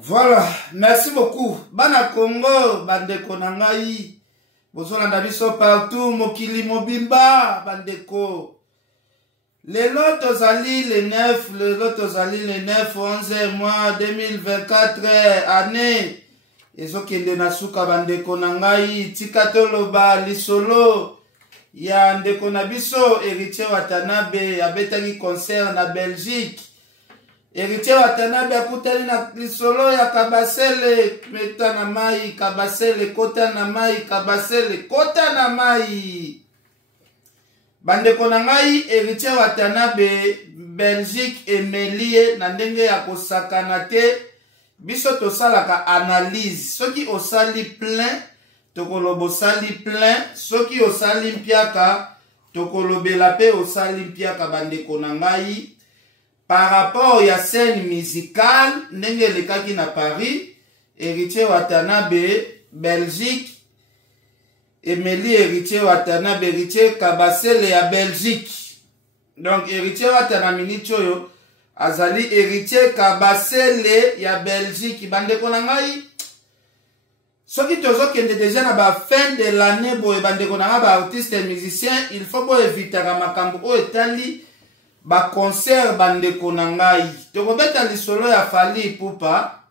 Voilà, merci beaucoup. Bana Congo, bandeko nangai. Bozolanda biso partout, mokili mobimba, bandeko. Lelo tozali le 9, 11 mois 2024 année. Ezokende na suka bandeko nangai, tika toloba lisolo. Ya ndeko na biso, Héritier Watanabe, abetaki concert na Belgique. Héritier Watanabe akutani na lisolo ya Kabasele, meta na mai, Kabasele, kota na mai, Kabasele, kota na mai. Bandeko na ngai, Héritier Watanabe, Belgique emelie na ndenge ya kosakana te, biso tosalaka analyse. Soki osali plein, tokolobo osali plein, soki osali mpiaka, tokolobela pe osali mpiaka bandeko na ngai. Par rapport à scène musicale, ndenge lekaki na Paris, Héritier Watanabe, Belgique, Emily Héritier Watanabe, Héritier Kabasele ya Belgique. Donc Héritier Watanabe nichoyo, azali Héritier Kabasele ya Belgique. Bandeko na ngai, soki tozo kende déjà na ba fin de l'année, boye bandeko na ngai ba artiste et musicien, il faut bo éviter makambo o etali ba concert bandeko na ngai. Tokobeta lisolo ya Fally Ipupa,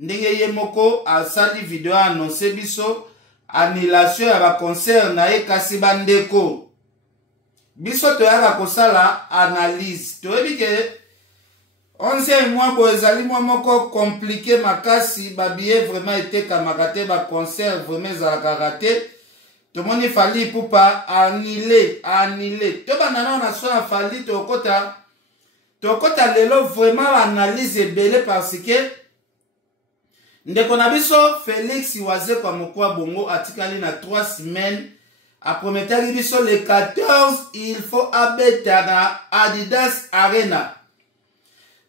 ndenge ye moko asali video annonce biso annulation ya ba concert na ye kasi bandeko. Biso toyaka kosala analyse. Toyebi ke 11 mois bo ezali mwa moko compliqué makasi, ba billet vraiment etekamaka te, ba concert vraiment ezalaka raté. Tomoni Fally Ipupa annulé. To banana na so na Fally tokota lelo vraiment analyse ebele parce que ndeko na biso Félix Wazekwa mokwa bongo atikali na 3 semaines. Aprometaki biso le 14 il faut abeta na Adidas Arena.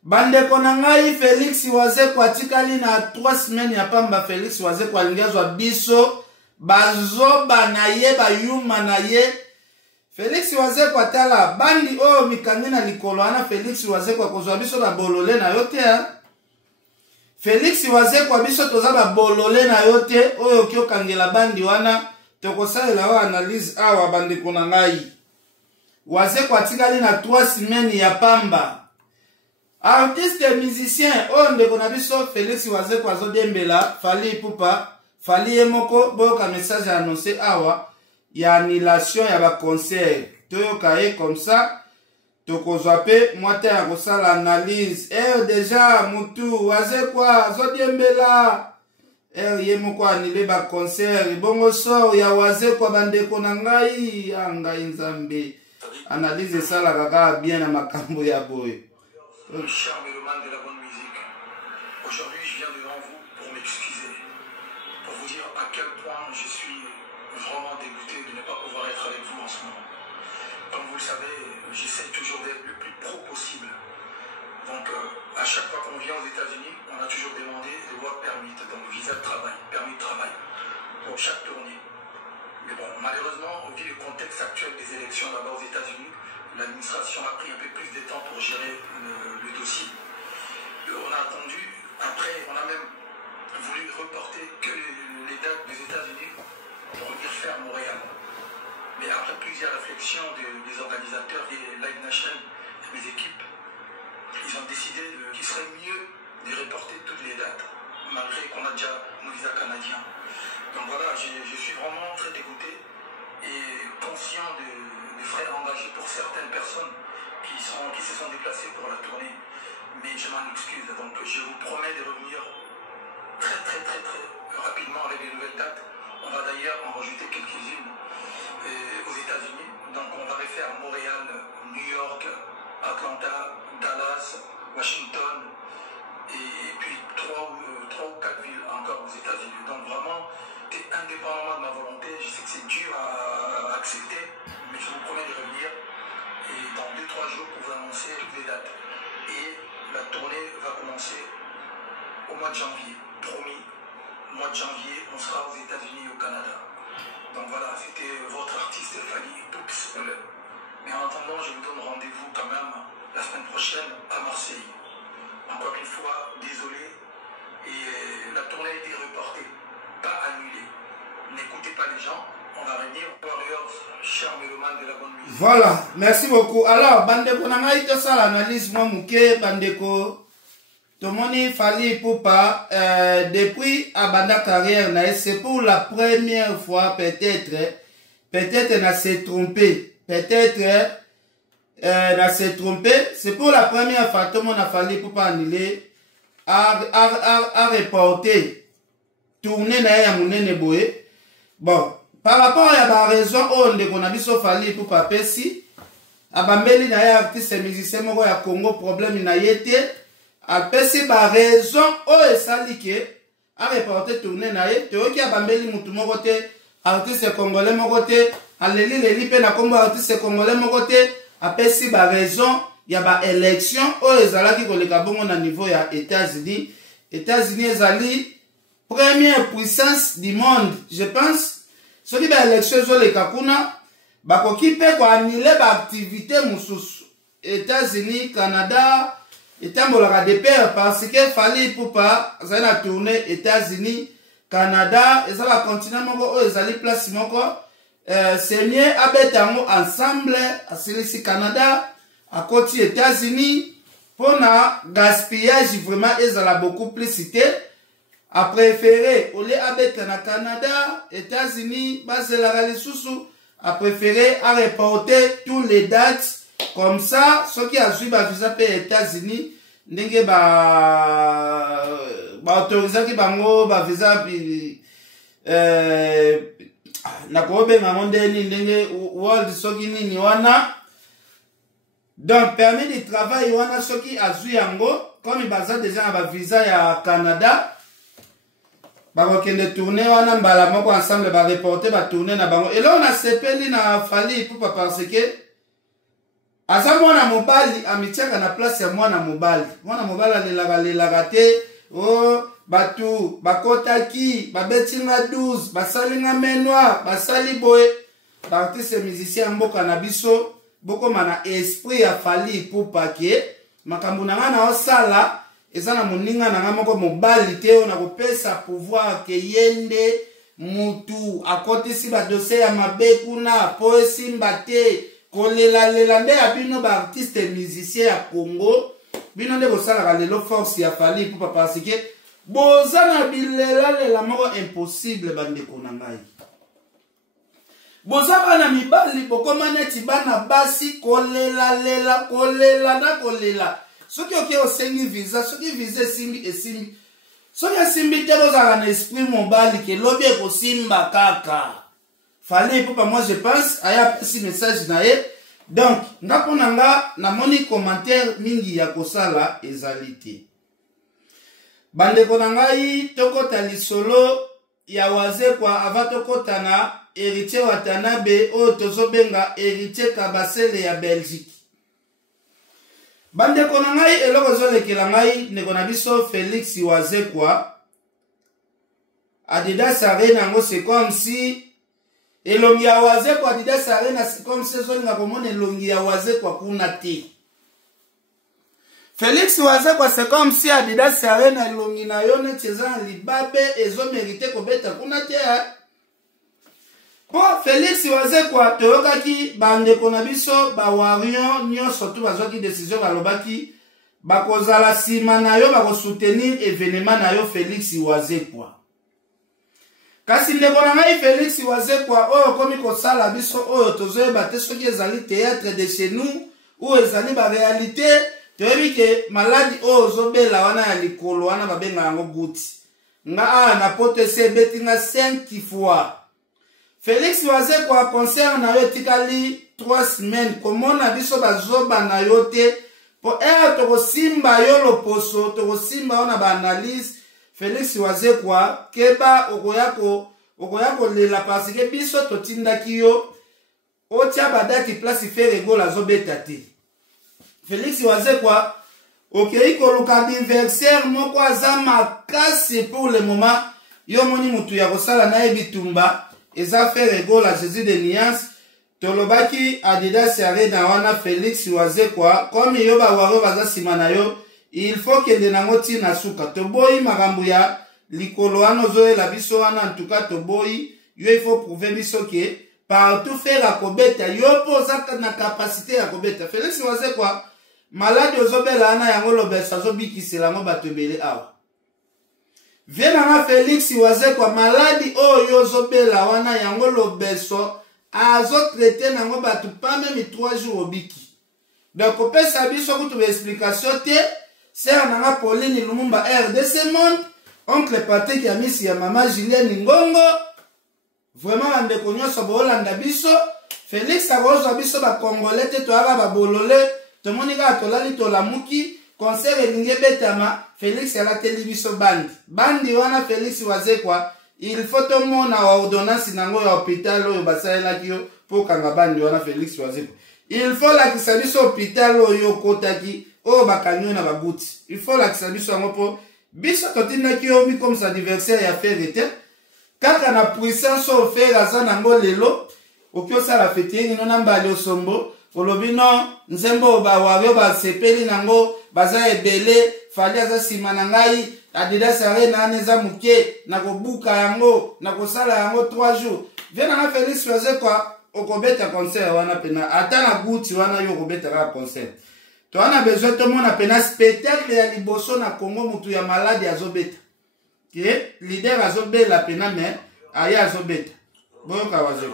Bandeko na ngai Félix Wazekwa atikali na 3 semaines ya pamba. Félix Wazekwa alingazwa biso bazoba na ye, bayuma na ye. Félix Wazekwa tala bandi o mikangi na likolo ana Félix Wazekwa kozwa biso ba bolole na yote ha. Félix Wazekwa biso toza ba bolole na yote oyo kyo kangela bandi wana tokosalela wa analyse awa bandeko na ngai. Wazekwa tikali na 3 semaines ya pamba. Artiste et musicien o ndeko na biso Félix Wazekwa azodembela Fally Ipupa. Fally emoko boka message annoncé awa ya annulation ya ba concert. Toyoka ye comme ça tokozwa pe mwate ya kosala analyse. Déjà mutu Wazekwa zodiembela ye moko annulé ba concert. Bongo so ya Wazekwa bandeko na ngai anga nzambe. Analyse sala kaka bien na makambo ya boye. Cher mélomane de la bonne musique, aujourd'hui je viens devant vous pour m'excuser, pour vous dire à quel point je suis vraiment dégoûté de ne pas pouvoir être avec vous en ce moment. Comme vous le savez, j'essaie toujours d'être le plus pro possible. Donc à chaque fois qu'on vient aux États-Unis, on a toujours demandé de work permit, donc visa de travail, permis de travail, pour chaque tournée. Mais bon, malheureusement, vu le contexte actuel des élections là-bas aux États-Unis, l'administration a pris un peu plus de temps pour gérer le dossier. On a attendu, après on a même voulu reporter que les dates des États-Unis pour venir faire Montréal. Mais après plusieurs réflexions des organisateurs et Live Nation et mes équipes, ils ont décidé qu'il serait mieux de reporter toutes les dates, malgré qu'on a déjà nos visas canadiens. Donc voilà, je suis vraiment très dégoûté et conscient des frais engagés pour certaines personnes qui se sont déplacées pour la tournée. Mais je m'en excuse, donc je vous promets de revenir très rapidement avec de nouvelles dates. On va d'ailleurs en rajouter quelques-unes aux États-Unis. Donc on va refaire Montréal, New York, Atlanta, Dallas, Washington et puis 3 ou 4 villes encore aux États-Unis. Donc vraiment, indépendamment de ma volonté, je sais que c'est dur à accepter, mais je vous promets de revenir et dans 2-3 jours pour vous annoncer toutes les dates. Et la tournée va commencer au mois de janvier, promis. Au mois de janvier, on sera aux États-Unis et au Canada. Donc voilà, c'était votre artiste Fally Ipupa. Mais en attendant, je vous donne rendez-vous quand même la semaine prochaine à Marseille. Encore une fois, désolé. Et Voilà, merci beaucoup. Alors, bandeko nangai to sala analyse moi muke bandeko. Tomoni Fally Ipupa depuis abanda carrière na c'est pour la première fois peut-être n'a s'est trompé. Peut-être n'a s'est trompé, c'est pour la première fois que mon Fally Ipupa annulé à reporter tourner na ya munene boye. Bon, par rapport à la raison on de qu'on a vu sur Fally Ipupa pesi abambeli na ya artiste musicien moko ya Congo problème na yete a pesi ba raison o esali ke a reporter tourner na ye to ki abambeli mutu moko te artiste congolais moko te aleli leli pe na kombo artiste congolais moko te a pesi ba raison ya ba élection o ezalaki koleka bongo na niveau ya États-Unis ezali première puissance du monde, je pense. Ce qui est l'élection sur les Kakuna, bakoki pe ko annuler ba activité mususu États-Unis, Canada, etambolaka de pair parce que Fally Ipupa ça na tourner États-Unis, Canada, et ça va continuer moko o ezali place moko c'est mieux abetango ensemble à celui Canada, à côté États-Unis pour na gaspillage vraiment ezala beaucoup plus cité. A préféré, au lieu d'être na Canada, États-Unis, Baselara les sous a préféré à reporter tous les dates. Comme ça, ceux qui a suivi ba visa pour États-Unis, n'enge ba autorisé qui bango ba visa na kobe ngamonde ni n'enge world soki ni wana. Donc permis de travail wana ceux qui a suivi yango comme il basa déjà ba visa ya Canada. Bakokende tourner wana mbala moko ensemble ba reporter ba tourner na bango et là on a sepeli na Fally Ipupa parce que asa mwana mobali amitiaka na place ya mwana mobali alelaka te o batu bakotaki babetinga 12 basalinga menwa basali boye artiste musicien mboka na biso bokoma na esprit ya Fally Ipupa ke makambo na ngana osala ezana moninga na ngamoko mobali te ona kopesa pouvoir ke yende mutu akotisi ba dossier ya mabe kuna po esimba te kolela nde ya bino ba artiste musicien ya Congo bino nde bosalaka lelo force ya Fally Ipupa parce que bozana bilela moko impossible bandeko na ngai bozaba na mibali bokoma neti bana basi kolela soki oke osengi visa soki visa esimbi soki esimbi te bozala na esprit mobali ke lobi ekosimba kaka Fally Ipupa moi je pense aya pesi message na ye donc nga mpona nga namoni commentaire mingi ya kosala ezali te bandeko na ngai tokota lisolo ya wazekwa ava tokota na héritier Watanabe oyo tozobenga héritier Kabasele ya Belgique. Bandeko na ngai eloko zolekela ngai ndeko na biso Félix Wazekwa Adidas Arena yango c'est comme si elongi ya Wazekwa Adidas Arena c'est comme si ezolinga komona elongi ya Wazekwa kuna te. Félix Wazekwa c'est comme si Adidas Arena elongi na yo neti eza na libabe ezomerite kobeta kuna te. Po Félix Wazekwa toyokaki bandeko na biso bawarion nyonso tu bazwaki décision balobaki bakozala sima na yo bakosoutenir événement na yo Félix Wazekwa. Kasi ndeko na ngai Félix Wazekwa oyo komi kosala biso oyo tozoyeba te soki ezali théâtre de chez nous ou ezali ba réalité toyebi ke maladi oyo ozobela wana ya likolo wana babenga yango guti nga na poto ese ebetinga 5 fois. Félix Wazekwa concert na yo tikali 3 semaines komona biso bazoba na yo te po tokosimba yo loposo tokosimba ona ba analyse Félix Wazekwa keba okoyako lela parce que biso totindaki yo otia badati place Ferego la zobeta te. Félix Wazekwa okei koluka anniversaire moko aza makasi pour le moment yo moni mutu ya kosala na ebitumba eza Ferego la Jésus de Niance tolobaki Adidas Arena wana Félix Wazekwa comme yo bawaro baza sima na yo il faut kende nango tina suka toboyi makambo ya likolo wana ozoyela biso wana en tout cas toboyi yo il faut prouver biso ke partout faire à kobeta yo posa na capacité à kobeta Félix waze quoi malade ozobela ana yango lobeso azobikisela ngo bato ebele awa viena Félix waze quoi maladi oyo ozobela wana yango lobeso azotraite nango bato pas même 3 jours obiki donc opesa biso kutu explication te sœur nanga Pauline Lumumba RDC Monde oncle Patrick ya misi ya mama Julienne Ngongo vraiment andeko nyonso boolanda biso Félix akozwa biso bakongole te toyaka babolole tomoni kaka tolali tolamuki concert elingi ebetama Félix alateli biso bandi wana Félix waze kwa il faut tomona ordonnance nango ya hôpital oyo basalelaki yo mpo kanga bandi wana Félix waze kwa il faut lakisa biso hôpital oyo kotaki oyo bakanyo na babuti il faut lakisa biso yango mpo biso totindaki yo mi comme sa anniversaire ya fere te kaka na puissance oyo fere aza nango lelo oki osala fete yengi no na mbali osombo olobi no nzembo bawario basepeli nango baza ebele fali aza nsima na ngai Adidas Arena ane eza moke nakobuka yango nakosala yango 3 jours vie nanga Félix waze kwa okobeta concert wana pena ata na buti wana yo okobeta kaka concert toana besoin tomona pena spectacle ya liboso na Congo mutu ya maladi azobeta ke leader azobela pena me aya azobeta boyoka waze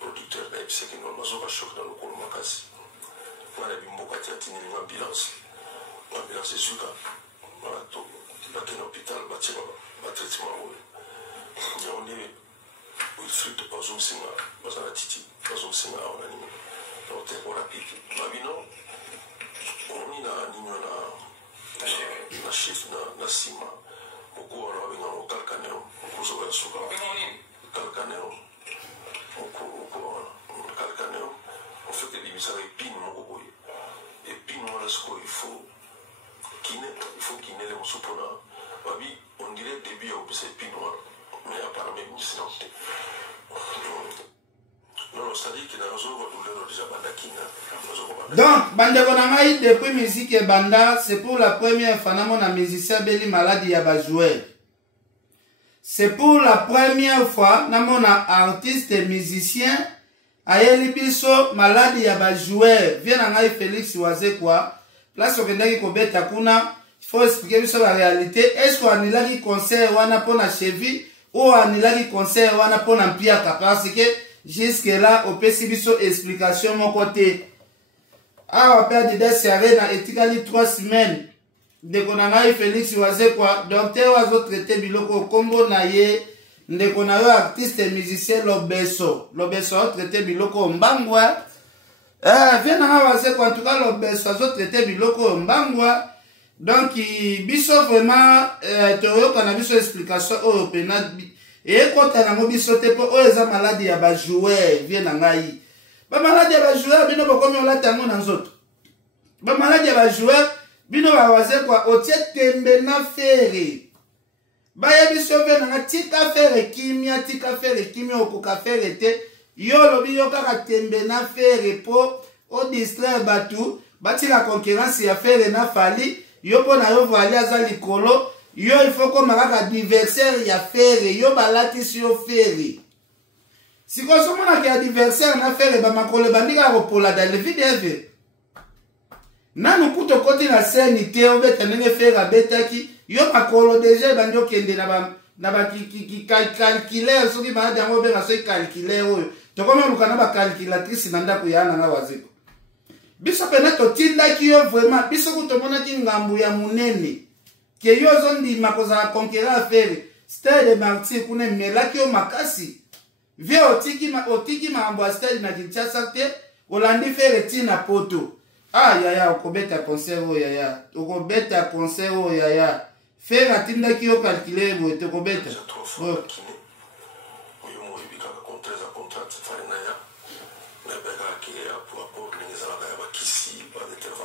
producteur d'Aipsek non nazoka choc dans le col makasi wana bimboka tiatini ni ambulance esuka wana to bakena hôpital batie ba traitement oyo yaone Wilfried bazomsinga bazala titi bazomsinga awa na nini na otempo rapide babino omoni na nini na chef na nsima moko wana babenga ngo kalkaneo mokozoka ya suka kalkaneo kalkaneo en fait ebimisaka epine moko boye epine wana sikoyo il faut kinele mosu mpona babi on dirait début ya kopesa epine wana mais apparemment ebimisina te non c'est-à-dire que nazokoba douleur déjà bandakina donc bandeko na ngai depuis musique ebanda c'est pour la première fois namona musicien abeli maladi ya bajoueur. C'est pour la première fois namona artiste et musicien ayeli biso maladi ya bajoueur vie na ngai Félix waze kwa place okendaki kobeta kuna il faut expliquer biso la réalité est-ce qu'on anilaki concert wana pona cheville ou anilaki concert wana pona mpiaka parce que jusque là opesi biso explication moko te awa pe Adidas Arena etikali 3 semaines ndeko na ngai Félix waze kwa docteur azotraite biloko kombo na ye ndeko na yo artiste et musicien lobeso azotraite biloko mbangwa vie na ngai waze kwa en tout cas lobeso azotraite biloko mbangwa donc biso vraiment toyoka na biso explication oyo pena ekota nango biso te mpo oyo eza maladi ya bajoueur vie na ngai bamaladi ya bajoueur bino bokomi olata yango na nzoto bamaladi ya bajoueur bino bawaze kwa otie tembe na fere bayebi so vie nanga tika fere kimia okoka fere te yo lobi yo kaka tembe na fere mpo odistraire bato batika concurrence ya fere na fali yo mpo na yo vali aza likolo yo il faut koma kaka adversaire ya fere yo balatisi yo fere sikoyo somonaka adversaire na fere bamakolo bandika kopola dans le vide nanu kutu okoti na seni te obeta ndenge fere abetaki yo makolo deja ebandi okende na bakalculaire soki maladi yango obenga soki calculaire oyo tokomi oluka na bacalculatrice na ndako ya nanga wazeko biso pene totindaki yo vraiment biso kutu omonaki ngambu ya monene ke yo ozondima kozala conquérant affaire Stade de Martyr kuna emelaki yo makasi vie otiki makambo ya Stade na Kinshasa te olandi fere tina poto yaya okobeta concert oyo yaya okobeta concert oyo yaya fere atindaki yo calculer boye tokobeta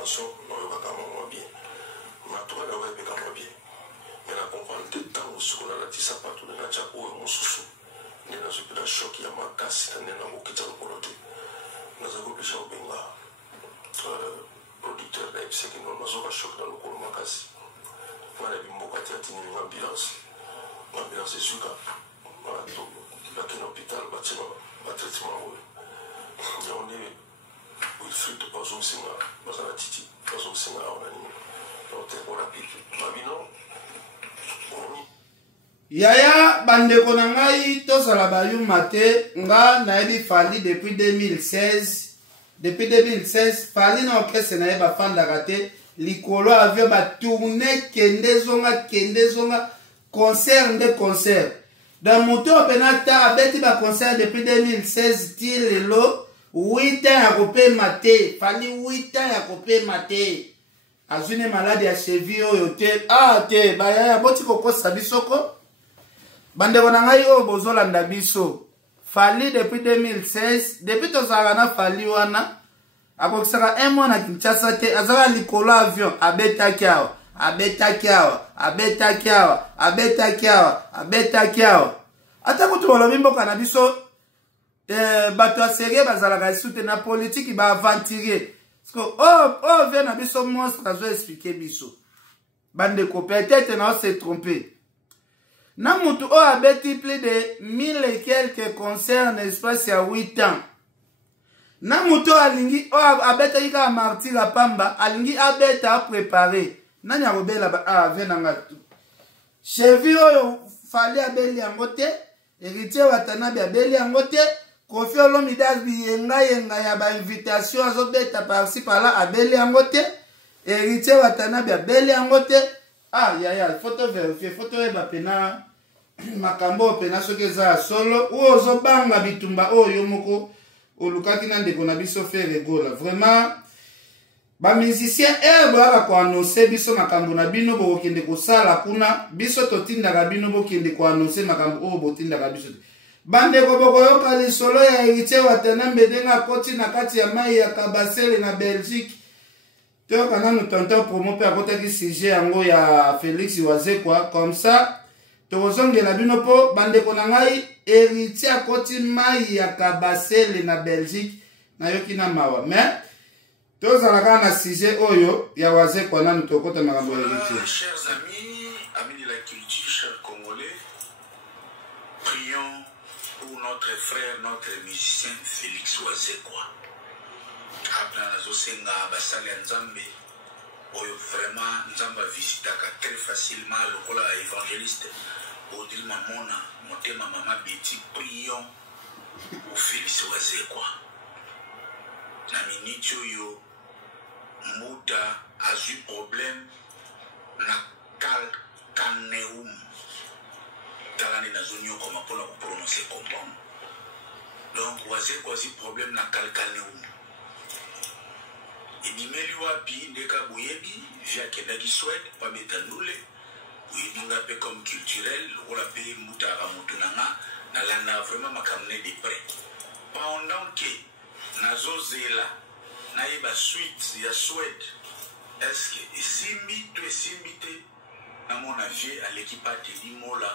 information nayoka mwa bien matoka na webe kama bien mais na comprendre te temps sur la latisa partout na cha oyo mosusu ne na zopela choc ya makasi na na mokita lokolote na za obligé obenga producteur na epseki no mazoka choc na lokolo makasi wana bimboka te atini ambulance esuka bakena hôpital batie batraitement oyo yango nde wilfrid bazomisinga baza na titi bazomisinga awa na nini tempo rapide babino yaya bandeko na ngai tozala bayuma te nga nayebi Fally depuis 2016 Fally na orchestre na ye bafandaka te likolo avio batourne kende zonga concert nde concert dans moto pena ta abeti ba concert depuis 2016 ti lelo 8 ans ya kopema te Fally 8 ans ya kopema te azwine maladi ya cheville oyo te te bayaya boti kokosa bisoko bandeko na ngai oyo bozolanda biso Fally depuis 2016 depuis tozalaka na Fally wana akokisaka un mois na Kinshasa te azala likolo avion abetaki awa ata kutu bolobi mboka na biso bato ya serie bazalaka esu te na politiki baaventurie oh vie na biso monstre azo explike biso bandeko peut-être na se tromper na mutu oyo abeti plus de 1000 et quelques concerts na espace ya 8 ans na mutu oyo alingi oyo abetaki kaka martyr apamba alingi abeta aprepare nani akobela vie na nga tu cheville oyo Fally abeli yango te héritier Watanabe abeli yango te Koffi Olomide yenga ya ba invitation azobeta par-ci par-là abeli yango te héritier Watanabe abeli yango te yaya photo vérifier photo eba pena makambo pena soki eza solo oyo ozobanga bitumba oyo moko olukaki na ndeko na biso fe regola vraiment ba musicien boyaka koannonce biso makambo na bino bokende kosala kuna biso totindaka bino bokende koannonce makambo oyo botindaka biso te bandeko bokoyoka lisolo ya héritier Watanabe ndenge akoti na kati ya mai ya Kabasele na Belgique toyoka nanu tonton promo mpe akotaki sujet yango ya Félix Wazekwa comme ça tokozongela bino mpo bandeko na ngai héritier akoti mai ya Kabasele na Belgique nayoki na mawa mais tozalaka na sujet oyo ya Wazekwa nanu tokota makambo ya héritier. Chers amis de la culture, chers Congolais, prions pour notre frère, notre musicien Félix Wazekwa. Après nazosenga basali ya Nzambe oyo vraiment Nzambe visitaka très facilement lokola évangéliste Odile Mamona motema mama Betty, prions pour Félix Wazekwa. Na minute oyo muda azu problème na calcaneum talani nazonyo koma pona ko prononcer comprendre donc Wazekwa azu problème na calcaneum ebimeli wapi ndeka boyebi via kendaki Suède pa betanule uyinga pe comme culturel lokola pe muta amutunanga na landa vraiment makamne de près pendant que nazozela naïba suite ya Suède est-ce que isimbi te na mon avis à l'équipe a tenu mola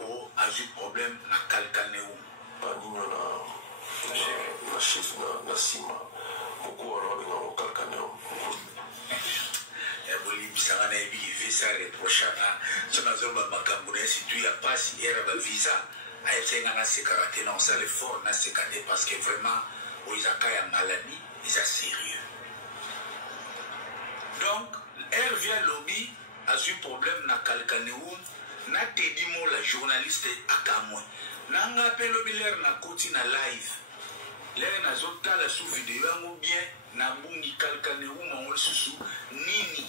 ou a eu problème na calcaneum pas ni na chef na sima beaucoup alors na calcaneum boli bisanga na ebi visa reprochana sona zoba makambo na situ ya passe era ba visa ayetenga na sécurité na on sait l'effort na sécurité parce que vraiment oizaka ya maladie c'est sérieux. Donc, elle vient lobby, a eu problème na calcaneum, na tedi mo la journaliste akamwe. Nanga appelle lobby l'air na koti na live. L'air na zota la sous vidéo yango bien na bungi calcaneum on susu nini.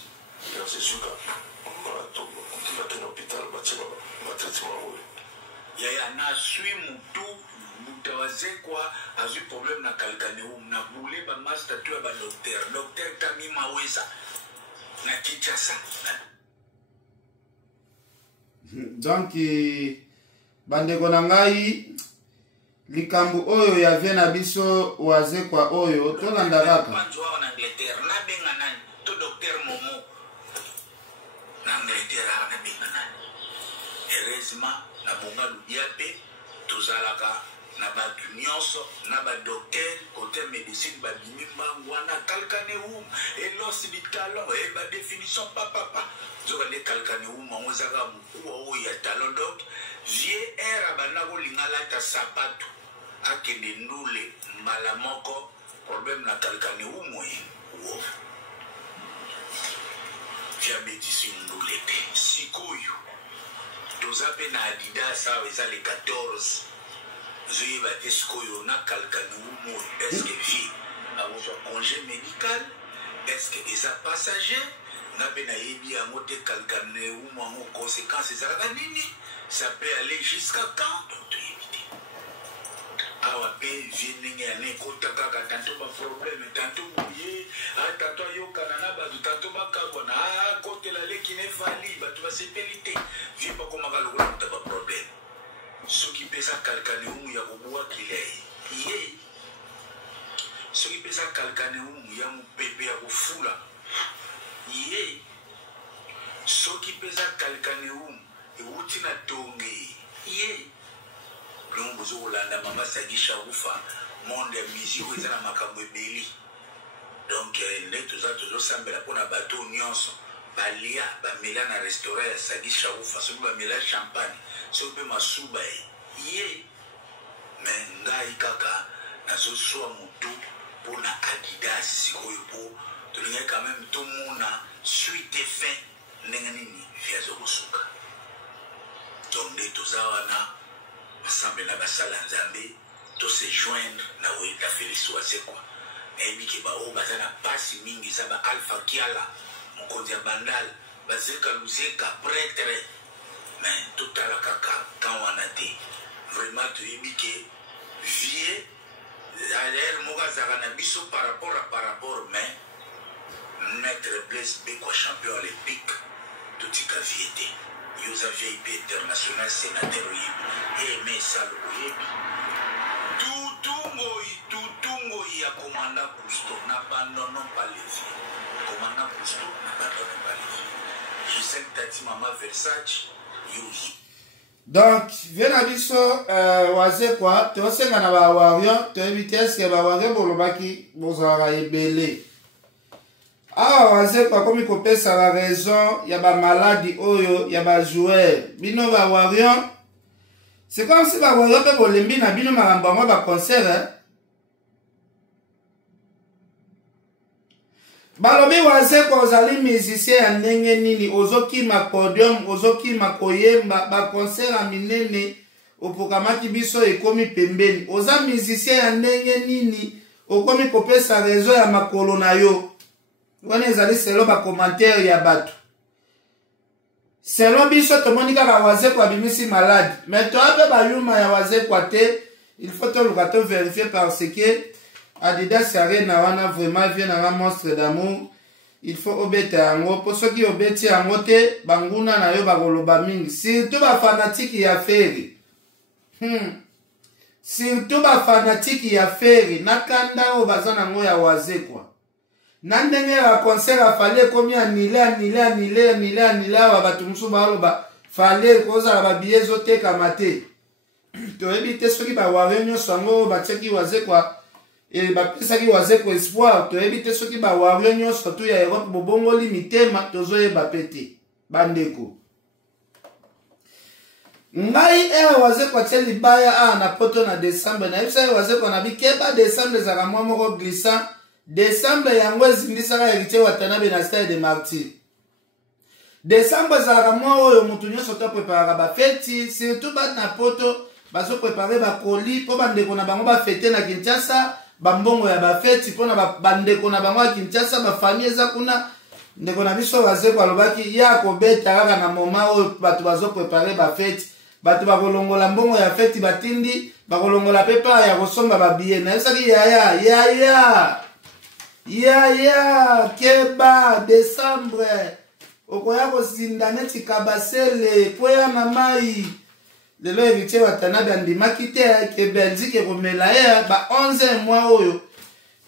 C'est sûr que on va à l'hôpital va traitement. Yaya na sui mutu Wazekwa a eu problème na calcaneum na boule ba master tu ba docteur Kami Maweza na Kinshasa. Donc bandeko na ngai likambo oyo ya vie na biso Wazekwa oyo tolanda kaka panjwa na Angleterre na benga nani docteur Momo na Angleterre na bingana heureusement na bonga lubiape tozalaka na batu nyonso na ba docteur côté médecine ba bimimba ngwana kalkane elos bitalon e ba définition papa zoka le kalkane mangozaka mukuwa ya talon donc vie era bana ko lingala ta sapato akende ndule mbala moko problème na kalkane moyi wo diabetes ndule pe sikoyo tozape na Adidas ça les 14 je vais est-ce qu'on a quelqu'un est-ce que vie a un congé médical est-ce que les passagers n'a pas naïbi à monter quelqu'un ou en conséquence ça peut aller jusqu'à quand donc éviter awa pe viennent aller côté kaka tantôt pas problème tantôt bouillé tantôt yo kanana ba tantôt ba kabona côté la qui ne vali ba tu vas se péliter viens pas comme à pas problème ce qui pèse à calcanéum ya koboa kilei ye ce qui pèse à calcanéum ya mpepe ya kofula ye ce qui pèse à calcanéum e wuti na tonge ye plomb bozo olanda mama sagisha ufa monde ya musique eza na makambo ebeli donc nde tozo sambela pona bato nyonso balia bamela na restaurant ya sagisha ufa soki bamela champagne soki mpe masuba ye me ngai kaka nazoswa motu mpona Adidas sikoyo mpo tolingai quand même tomona suite fin ndenge nini vi azokosuka donc nde toza wana ensemble na basala nzambe tose joindre na weta Félix Wasekwa nayebi ke baoyo baza na pasi mingi eza ba Alpha Kiala mokonzi ya bandal bazeka luzeka prêtre mais totala kaka quand wana te vraiment toyebi ke vie d'ailleurs moko azalaka na biso par rapport mais maître Blaise Bekwa champion olympique totika vie te yoza vip international sénateur oyebi eme esalo oyebi tutungo ya commandant Cousteau n'abandonnons pas les vies commandant Cousteau n'abandonnons pas les vies je sais que tati mama Versace yoyi. Donc, viens à biso, Wasekwa, tu sais qu'on a ba warion, tu évites que ba warion bolobaki, bozara ebele. Ah, Wasekwa, comme il copie ça la raison, y a ba maladie oyo, y a ba joueur. Bino ba warion, c'est comme si ba warion pe bolembi na bino maramba ba concert, hein. Balobi Wasekwa ozali musicien ya ndenge nini ozokima podium ozokima koyemba ba concert ya minene opokamaki biso ekomi pembeni oza musicien ya ndenge nini okomi kopesa réseau ya makolo na yo wana ezali selo ba commentaire ya bato selo biso tomoni kaka Wasekwa bimisi malade mais to ape bayuma ya Wasekwa te il faut to luka to vérifier parce que Adidas Arena wana vraiment vient un monstre d'amour. Il faut obéter yango. Pour ceux qui obéissent yango te, banguna na yo bakoloba mingi. Surtout ba fanatique ya feri. Surtout ba fanatique ya feri. Nakanda o bazana ngo ya Wasekwa. Nandenge ya concert afale komi anile wa batumusu baloba fale koza ba biezo te kamate. To ebite soki ba warenyo sango bateki Wasekwa. Et bapesaki Wasekwa espoir to ebite soki ba wario nyonso to ya Europe bobongo limitema tozoye bapete bandeko ngai Wasekwa teli baya na poto na décembre na ebisa Wasekwa na bikeba décembre zaka mwa moko glissant décembre yango ezindisaka héritier Watanabe na stade de martyr décembre zaka mwa oyo mutu nyonso to préparaka bafeti surtout bat na poto bazo préparer ba colis po bandeko na bango ba fete na Kinshasa bambongo ya bafeti pona bandeko na bango ya Kinshasa ba famille eza kuna ndeko na biso Wasekwa alobaki ya kobeta kaka na moment oyo bato bazo préparer bafeti bato bakolongola mbongo ya feti batindi bakolongola pepa ya kosomba babiye na esaki ya keba décembre okoya kosinda neti kabasele poya na mai lelo héritier Watanabe andimaki te ke Belgique ekomela ye ba 11 mois oyo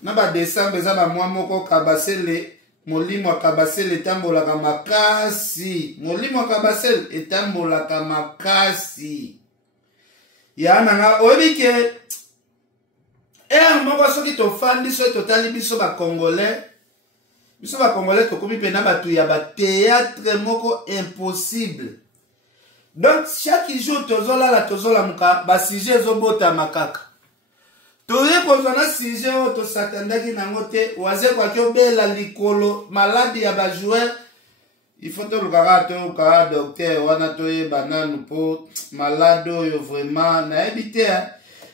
na ba décembre eza ba mois moko kabasele molimo akabasele etambolaka makasi. Molimo akabasele etambolaka makasi. Ya nanga oyebi ke moko soki tofandi so totali biso ba congolais. Biso ba congolais tokomi pena batu ya ba théâtre moko impossible. Donc chaque jour tozolala tozolamuka ba sujet ezobota makaka. Toye kozwa na sujet oyo tosatandaki nango te waze kwaki obela likolo maladi ya bajoueur. Il faut tolukaka toyoka docteur wana toyeba nanu mpo malade oyo vraiment nayebi te.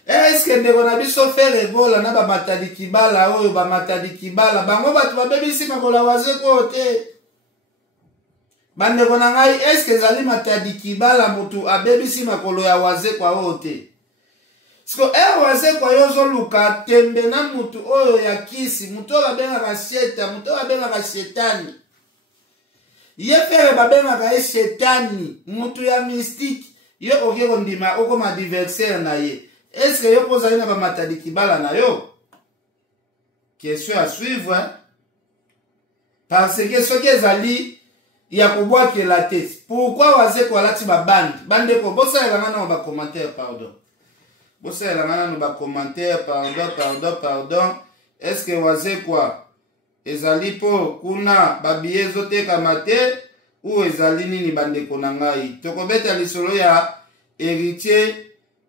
Eske ndeko na biso fere ebola na bamatadi kibala oyo bamatadi kibala bango bato babebisi makolo waze ko te. Bandeko na ngai eske ezali matadi kibala mutu abebisi makolo ya waze kwa oyo te. Siko waze kwa yozo luka tembe na mutu oyo ya kisi mutu oyo babengaka sheta mutu oyo babengaka shetani. Ye fere babengaka ye shetani mutu ya mystique ye oke kondima okoma adversaire na ye. Est-ce que yo kozali na bamatadi kibala na yo? Question à suivre, hein? Parce que ce qui ezali ya kobwakela te. Pourquoi waze ko alati babandi? Bande ko bosa elanga na ba commentaire pardon. Bosa elanga na ba commentaire pardon. Est-ce que waze quoi? Ezali po kuna babiye zoteka mate ou ezali nini bande ko na ngai? Tokobeta lisolo ya héritier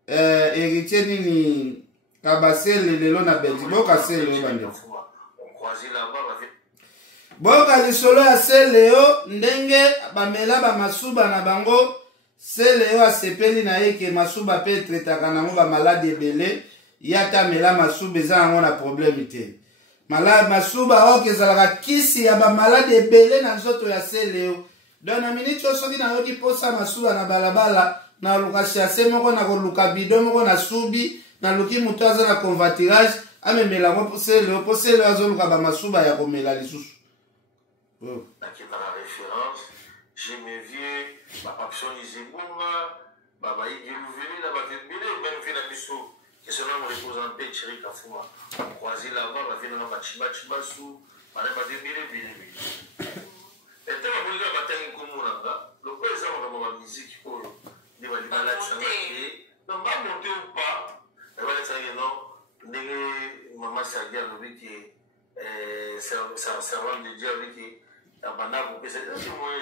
héritier nini kabasele lelo na Belgique boka sele bande boka lisolo ya seleo ndenge bamela ba masuba na bango seleo asepeli na yeke masuba pe tretaka nango ba malade ebele yata mela masuba eza nango na problème te malade masuba oke ezalaka kisi ya ba malade ebele na nzoto ya seleo donc na minute soki na yoki posa masuba na balabala na luka chasse moko na koluka bidon moko na subi na luki mutu aza na convoiturage amemela ngo posele azoluka ba masuba ya komela lisusu. Nakita na référence, j'ai mes vieux, ma papson Izebunga, baba Igeluveli, la batebele, même fait la biso, qui se nomme représenté Thierry Kafuma. Croisé là-bas, la vie dans la Chibasu, ma batebele, bile. Et tant que vous avez battu un communanga, le président de la musique, il va lui malade, ça va être. Non, pas monter ou pas. Il va être non. Maman Sadia, le qui est servant de Dieu, qui abandonne pour que c'est un moyen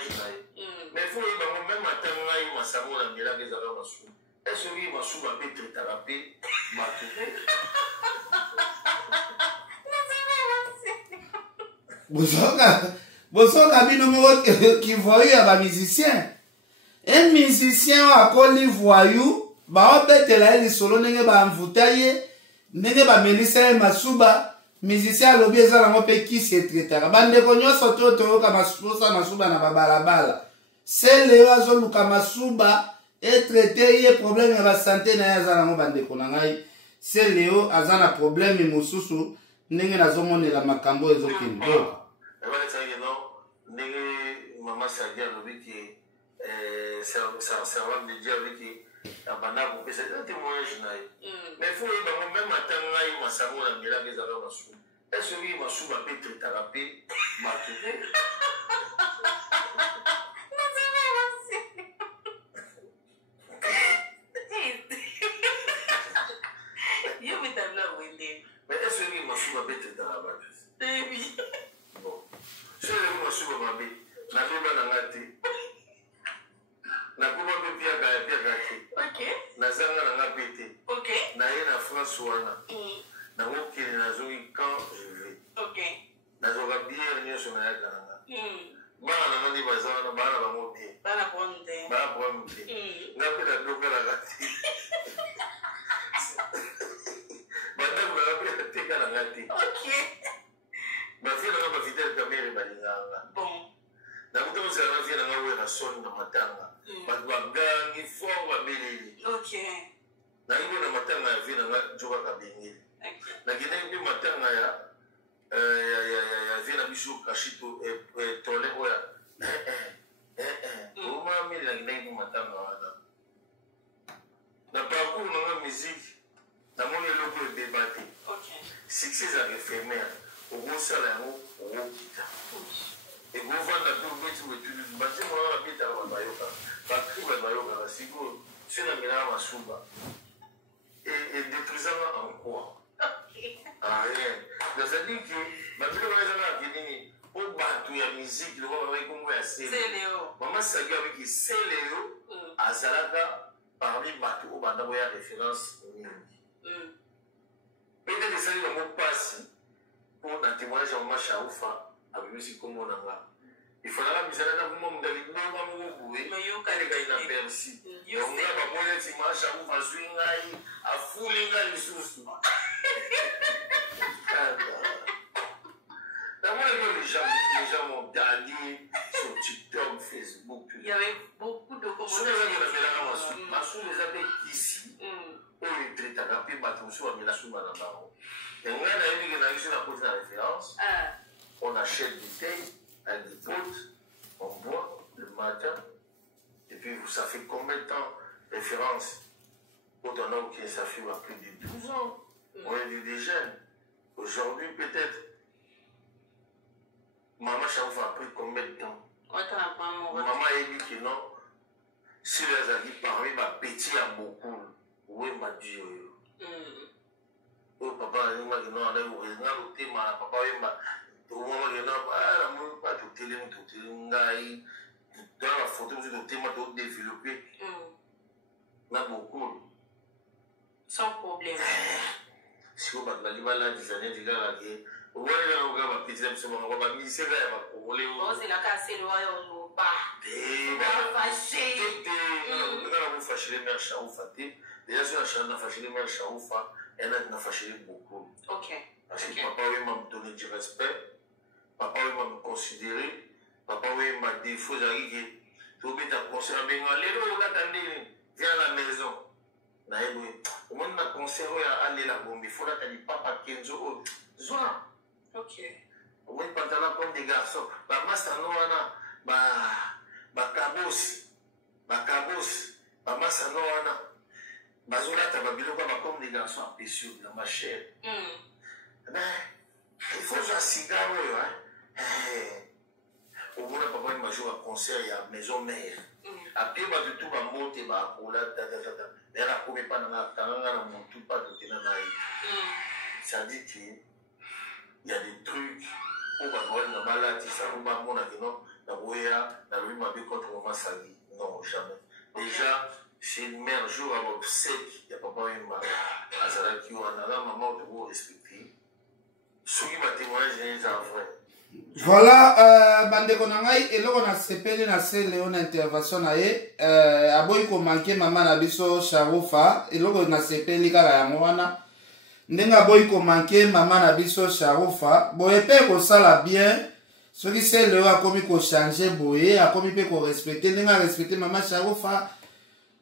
mais il faut même matin, il m'a savon la mila des arabes sous. Est-ce qu'il m'a sous ma pétre thérapie, m'a trouvé? Bosoka bino moko qui voyou ya ba musicien. Un musicien akoli voyou, ba obetela lisolo ndenge ba mvuta ye, ndenge ba melisa ye masuba. Musicien alobi eza nango mpe kisi etretaka bandeko nyonso to toyoka masuba na babalabala seleo azoluka masuba etrete ye problème ya basante na ye aza nango bandeko na ngai seleo aza na problème mosusu ndenge nazomonela makambo ezokende ndenge mama Sadia alobi ki servant de Dieu alobi ki abanda kopesa ete témoignage na ye mais fo oyeba ngo même ata ngai masango na melaka ezalaka masuba esoki masuba mpe tretaka mpe matupe mais esoki masuba mpe tretaka bato bon soki masuba mabe nabeba na nga te nakoma mpe piaka te nazanga na nga mpe te naye na France wana nakokende nazongi quand je vais nazoka biere nyonso nayaka na nga bana na nga nde baza wana bana bango bien bana problème te nga mpe nadokalaka te bandako nanga mpe nateka na nga te bafie nanga bafidele kamere balinganga nakuta kozala na vie nanga oyo na soni na matanga bato bagangi fort babeleli nayebi na matanga ya vie nanga jokaka bengeli nakendaki mpe matanga ya vie na biso kashito tole oya omameli nakendaki mpe matanga wana na parcours nanga musique namoni eloko ebeba te succès ezaka efemere okosala yango okokita ekovanda mpe obeti wetudu banzembo wana babetaka bato bayoka bakri bato bayokaka sikoyo so namelaka masuba edétruisanga en quoi rien c'est-à-dire que babilo wana ezanga ke nini po bato ya musique lokwa babaki kongo ya seleo mama sagi abiki seleo azalaka parmi bato oyo banda boya référence mingi peut-être esali bango mpasi mpo na témoignage ya mama shaufa abimisi kombo na nga ifalaka misala na kuma mudali bonga moko boye elekai na bersi onga bamoni eti mama shaufa azwi ngai afuli ngai lisusu d'abord les gens m'ont dalé sur TikTok, Facebook. Il y avait beaucoup de commentaires. Ma sou les appelle ici. On est très tapé, ma sou a mis la sou à la barre. Et on a dit que la référence. On achète des thés avec des potes, on boit le matin. Et puis ça fait combien de temps référence? Autant que ça fait plus de 12 ans. On est des jeunes. Aujourd'hui peut-être. Maman Chaouf a pris combien de temps? Maman a dit que non. Si les amis parmi ma petit à beaucoup, oui, m'a dit. Oh, papa, il m'a dit non, on a eu le thème, papa, il m'a dit non, pas tout télé, dans la photo, tout thème, tout développé. On a beaucoup. Sans problème. Si vous avez des années, des gars, oui, c'est la casse, le royaume, pas. Fâché, mère Chaoufa. Déjà, sur la chaîne, fâché, mère Chaoufa, elle a fâché beaucoup. Ok. Parce que papa, oui, m'a donné du respect. Papa, oui, m'a considéré. Papa, oui, m'a dit, il faut que tu oublies ta concert. Mais moi, allez, viens à la maison. Au moins, ma concert, aller la bombe. Il faut que tu papa Kenzo. Zona. Ok. Oui, pantalon comme des garçons. Bah, moi, ça non, bah, cabos. Bah, moi, ça non, bah, zola, t'as comme des garçons appréciés dans ma chair. Ben, il faut jouer à cigare, hein. Au bout d'un papa, il m'a joué à concert, il y a maison mère. Après, bah, de tout, bah, monter, bah, pour la, mais elle a pas dans la tout pas de ténanaï. Ça dit que il y a des trucs où bah, moi, il malade, ça va mon non, la boya, la lui m'a dit contre maman Sagi. Non, jamais. Déjà, c'est une mère jour à l'obsèque, il n'y a pas pas une mère. Azara qui a la maman de vous respecter. Ceux qui m'ont témoigné, c'est vrai. Voilà, bandeko na ngai eloko na sepeli na se leo na intervention na ye aboyi ko manke mama na biso Sharufa eloko na sepeli kala yango wana ndenge aboyi ko manke mama na biso Sharufa boye pe ko sala bien soki se leo akomi ko changer boye akomi pe ko respecter ndenge respecter mama Sharufa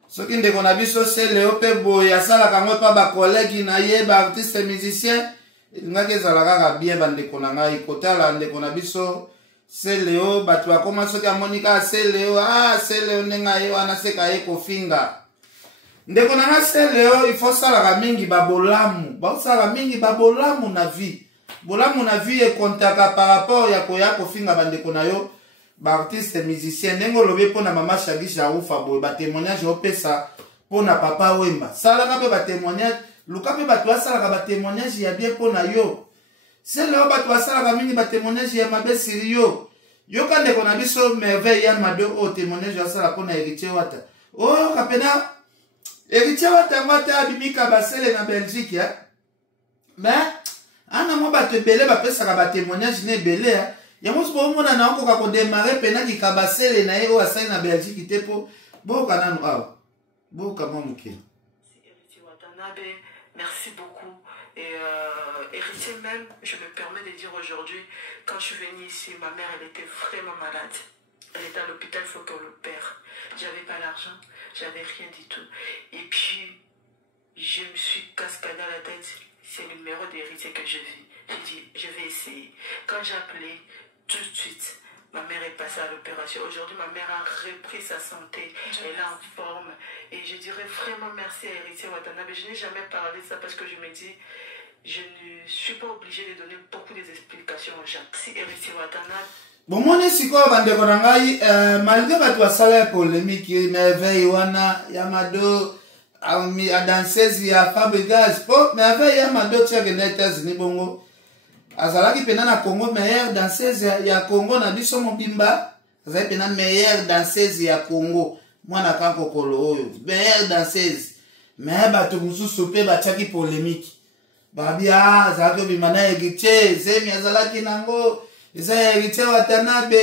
soki ndeko na biso se leo pe boye asala kango pa ba collègue na ye ba artiste musicien ngaki ezala kaka bien bandeko na ngai kotala ndeko na biso se leo bato bakoma soki amonika se leo ndenge ye wana seka ye kofinga ndeko na ngai se leo il faut salaka mingi babolamu baosalaka mingi babolamu na vie bolamu na vie ekontaka par rapport ya koya kofinga bandeko na yo baartiste musicien ndenge olobi mpona mama Shagi Sharufa boye batémoignage opesa mpona papa Wemba salaka mpe batémoignage luka mpe bato basalaka batémoignage ya bien mpona yo se leo bato basalaka mingi batémoignage ya mabe siri yo yoka ndeko na biso merveille ya mabe oyo témoignage asala mpona Héritier Wata oyoka mpena Héritier Wata yango ata abimika basele na Belgique mais ana mwa bato ebele bapesaka batémoignage na ebele yango so bomona na okoka kodemare mpena kika basele na ye oyo asali na Belgique te mpo boyoka nanu awa boyoka mwa mokili. Merci beaucoup. Et Héritier même, je me permets de dire aujourd'hui, quand je suis venue ici, ma mère, elle était vraiment malade. Elle était à l'hôpital, il faut qu'on l'opère. J'avais pas l'argent, j'avais rien du tout. Et puis, je me suis cascadé à la tête. C'est le numéro d'Héritier que je vis. J'ai dit, je vais essayer. Quand j'ai appelé, tout de suite, ma mère est passée à l'opération. Aujourd'hui, ma mère a repris sa santé. Elle est en forme. Et je dirais vraiment merci à Héritier Watanabe. Je n'ai jamais parlé de ça parce que je me dis, je ne suis pas obligée de donner beaucoup d'explications aux gens. Si Héritier Watanabe. Bon, mon sikoyo bandeko na ngai malgré bato basala ya polémique merveille wana Yamado a danseuse ya Fabregas po merveille Yamado tiake na États-Unis bongo azalaki pena na Congo meilleure danseuse ya Congo na biso mobimba azali pena meilleure danseuse ya Congo mwana kankokolo oyo meilleure danseuse mais bato mosusu pe batiaki polémique babi azalaki obima na Héritier Zemi azalaki nango eza Héritier Watanabe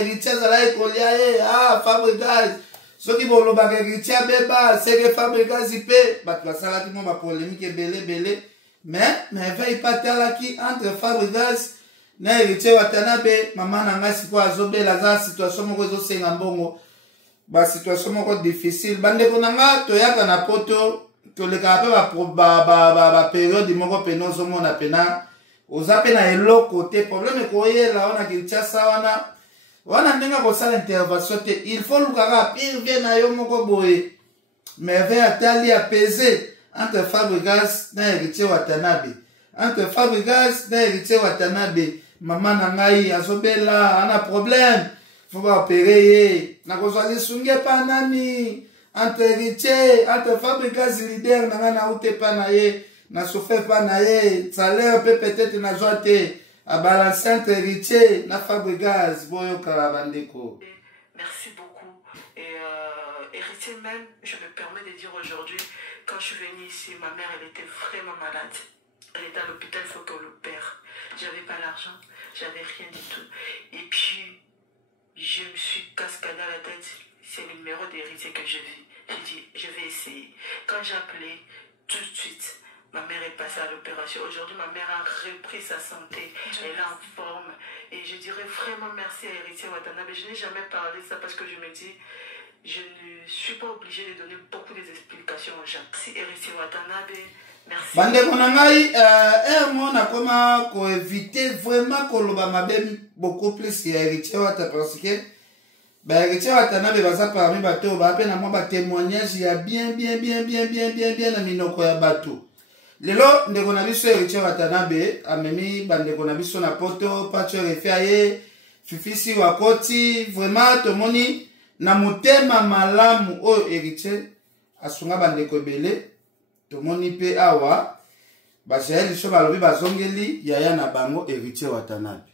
Héritier azalaki kolia ye Fabregas soki bolobaka Héritier beba seke Fabregas pe bato basalaki mo bapolémique ebele mais veille patalaki entre Fabregas na Héritier Watanabe mama na ngai sikoyo azobela aza situation moko ezosenga mbongo situation moko difficile bandeko na nga toyaka na poto tolekaka pe période moko pena ozomona pena oza pe na eloko te problème ekoyela wana Kinshasa wana ndenge kosala intervention te il faut lukaka pire vie na yo moko boye merveille atali apaisé entre Fabregas na Héritier Watanabe entre Fabregas na Héritier Watanabe mama na ngai azobela ana problème faut pas opérer ye nakozwa lisungi pa nani entre Héritier entre Fabregas leader na nga na ute pa na ye na souffert pas na ye salaire peut-être na joie te à balancer entre Héritier na Fabregas boyoka bandeko. Merci beaucoup. Et Héritier même, je me permets de dire aujourd'hui, quand je suis venue ici, ma mère elle était vraiment malade. Elle était à l'hôpital, il faut qu'on l'opère. J'avais pas l'argent, j'avais rien du tout. Et puis je me suis cascadé à la tête, c'est le numéro d'Héritier que je vis. J'ai dit, je vais essayer. Quand j'ai appelé, tout de suite, ma mère est passée à l'opération. Aujourd'hui, ma mère a repris sa santé. Elle est en forme. Et je dirais vraiment merci à Héritier Watanabe. Je n'ai jamais parlé de ça parce que je me dis, je ne suis pas obligée de donner beaucoup d'explications aux gens. Si Héritier Watanabe, merci. Bandeko na ngai, mo nakoma ko éviter vraiment koloba mabe beaucoup plus ya Héritier Watanabe parce que Héritier Watanabe baza parmi bato ba pe na mo ba témoignage ya bien na minoko ya bato. Lelo ndeko na biso Héritier Watanabe amemi bandeko na biso na poto pacho refaye fifisi wakoti vraiment tomoni na motema malamu oyo Héritier asunga bandeko ebele tomoni pe awa bashayeli so balobi bazongeli yaya na bango Héritier Watanabe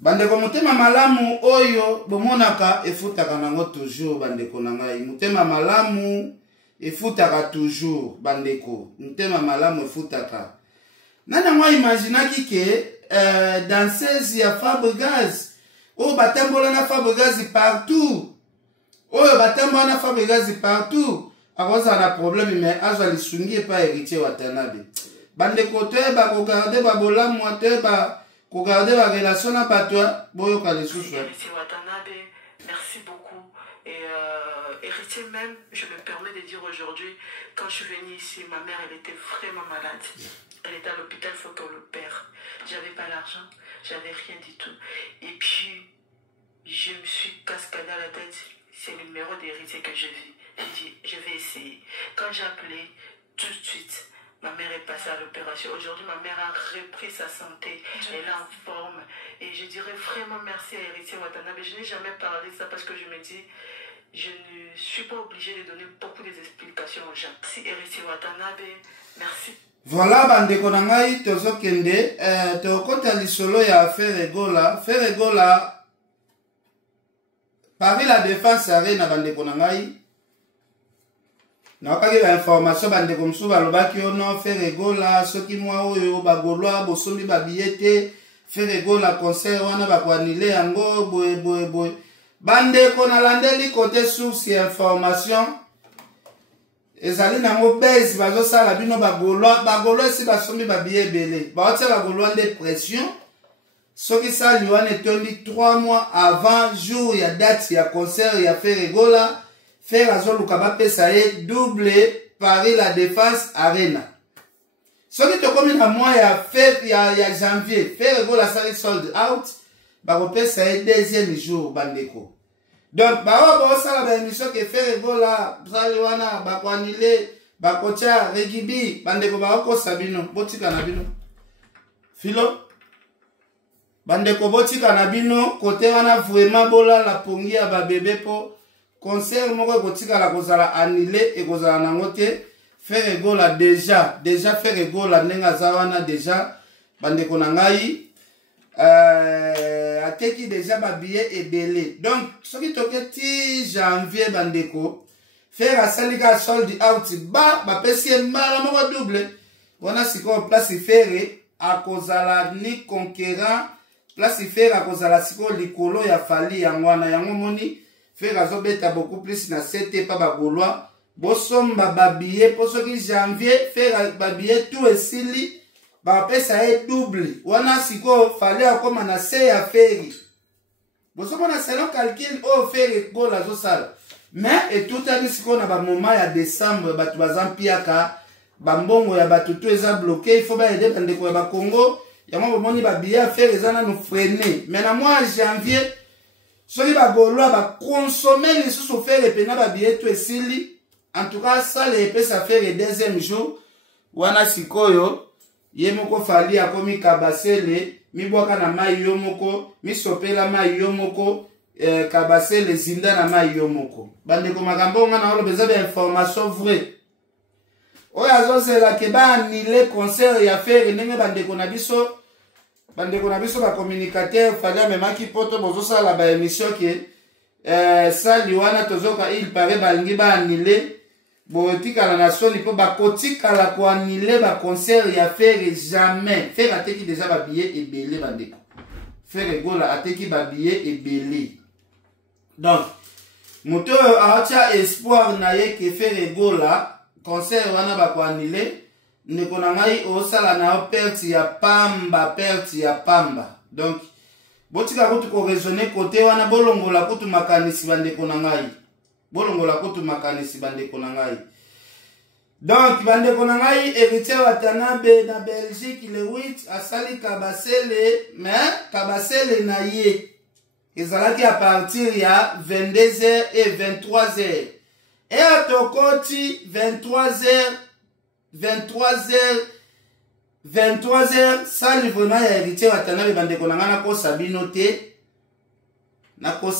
bandeko motema malamu oyo bomonaka efutaka nango toujours bandeko na ngai motema malamu efutaka toujours bandeko motema malamu efutaka nana mwa imaginaki ke danseuse ya Fabregas oyo batambola na Fabregas partout oyo batambola na Fabregas partout akozala na problème mais azwa lisungi epa Héritier Watanabe bandeko toyeba kogarde babolamu toyeba kogarde barelation na bato boyoka lisusu. Héritier Watanabe, merci beaucoup. Et Héritier même, je me permets de dire aujourd'hui, quand je suis venue ici, ma mère elle était vraiment malade. Elle était à l'hôpital, il faut qu'on l'opère. J'avais pas l'argent, j'avais rien du tout. Et puis je me suis cascadé à la tête, c'est le numéro d'Héritier que je vis. J'ai dit, je vais essayer. Quand j'ai appelé, tout de suite, ma mère est passée à l'opération. Aujourd'hui, ma mère a repris sa santé. Elle est en forme. Et je dirais vraiment merci à Héritier Watanabe. Je n'ai jamais parlé de ça parce que je me dis, je ne suis pas obligée de donner beaucoup d'explications aux gens. Si Héritier Watanabe, merci. Voilà, bandeko na ngai tozokende tokota lisolo ya Ferregola. Ferregola Paris la Défense Arena bandeko na ngai. Na wakaki ba information bandeko msu balobaki ono Ferregola soki mwa oyo bagolwa bosombi ba billet Ferregola concert wana bakwanile yango boye bandeko na landeli côté source ya information ezali nango base bazosala bino bagolwa si basombi ba billet ebele baotia bagolwa nde pression soki sali wana etondi 3 mois avant jour ya date ya concert ya Ferregola faire azoluka bapesa ye double Paris la Défense Arena soki tokomi na mois ya janvier Ferregola sali sold out bakopesa ye deuxième jour bandeko donc bawa baosala baémission ke Ferregola sali wana bakwanile bakotia regibi bandeko bakokosa bino botika na bino filo bandeko botika na bino kote wana vraiment bolala pongi ya babebe po concert moko ekotikala kozala annulé ekozala nango te faire egola déjà faire egola ndenge aza wana déjà bandeko na ngai ateki déjà babillet ebele donc soki toke ti janvier bandeko faire asalika sold out bapesi ye mbala moko double wana sikoyo place fere akozala ni conquérant place fere akozala sikoyo likolo ya fali yango wana yango moni fere azobeta beaucoup plus na sete pa bagolwa bosomba babillet po soki janvier fere babillet tout esili bapesa ye double wana sikoyo fali akoma na se ya feri bosomona selon calcul oyo fere gola azosala mais etutami sikoyo na bamoma ya décembre bato baza mpiaka bambongo ya bato to eza bloqué il faut baede bandeko ya bakongo yango bomoni babillet ya fere eza nano freine mais na mois ya janvier soki bagolwa bakonsome lisusu fere pena babillet to esili en tout cas sale epesa fere deuxième jour wana sikoyo ye moko fali akomi kabasele mibwaka na mai yo moko misopela mai yo moko kabasele zinda na mai yo moko bandeko makambo nga na oloba eza ba information vrai oyo azozela ke baanile concert ya fere ndenge bandeko na biso bacommunicateur fali amemaki poto bozosala baémission ke sali wana tozoka il paraît balingi baanile botikala na soni mpo bakotikala koanile baconcert ya fere jamais fere ateki déjà babillet ebele bandeko fere gola ateki babillet ebele donc moto oyo aotia espoir na ye ke fere gola concert wana bakoanile ndeko na ngai osala na yo perte ya pamba donc botika kutu koraisonne kote wana bolongola kutu makanisi bandeko na ngai donc bandeko na ngai héritier Watanabe na Belgique le 8 asali kabasele mais kabasele na ye ezalaki à partir ya 22h et 23h et atokoti 23h sali vraiment ya héritier Watanabe bandeko na ngai nakosa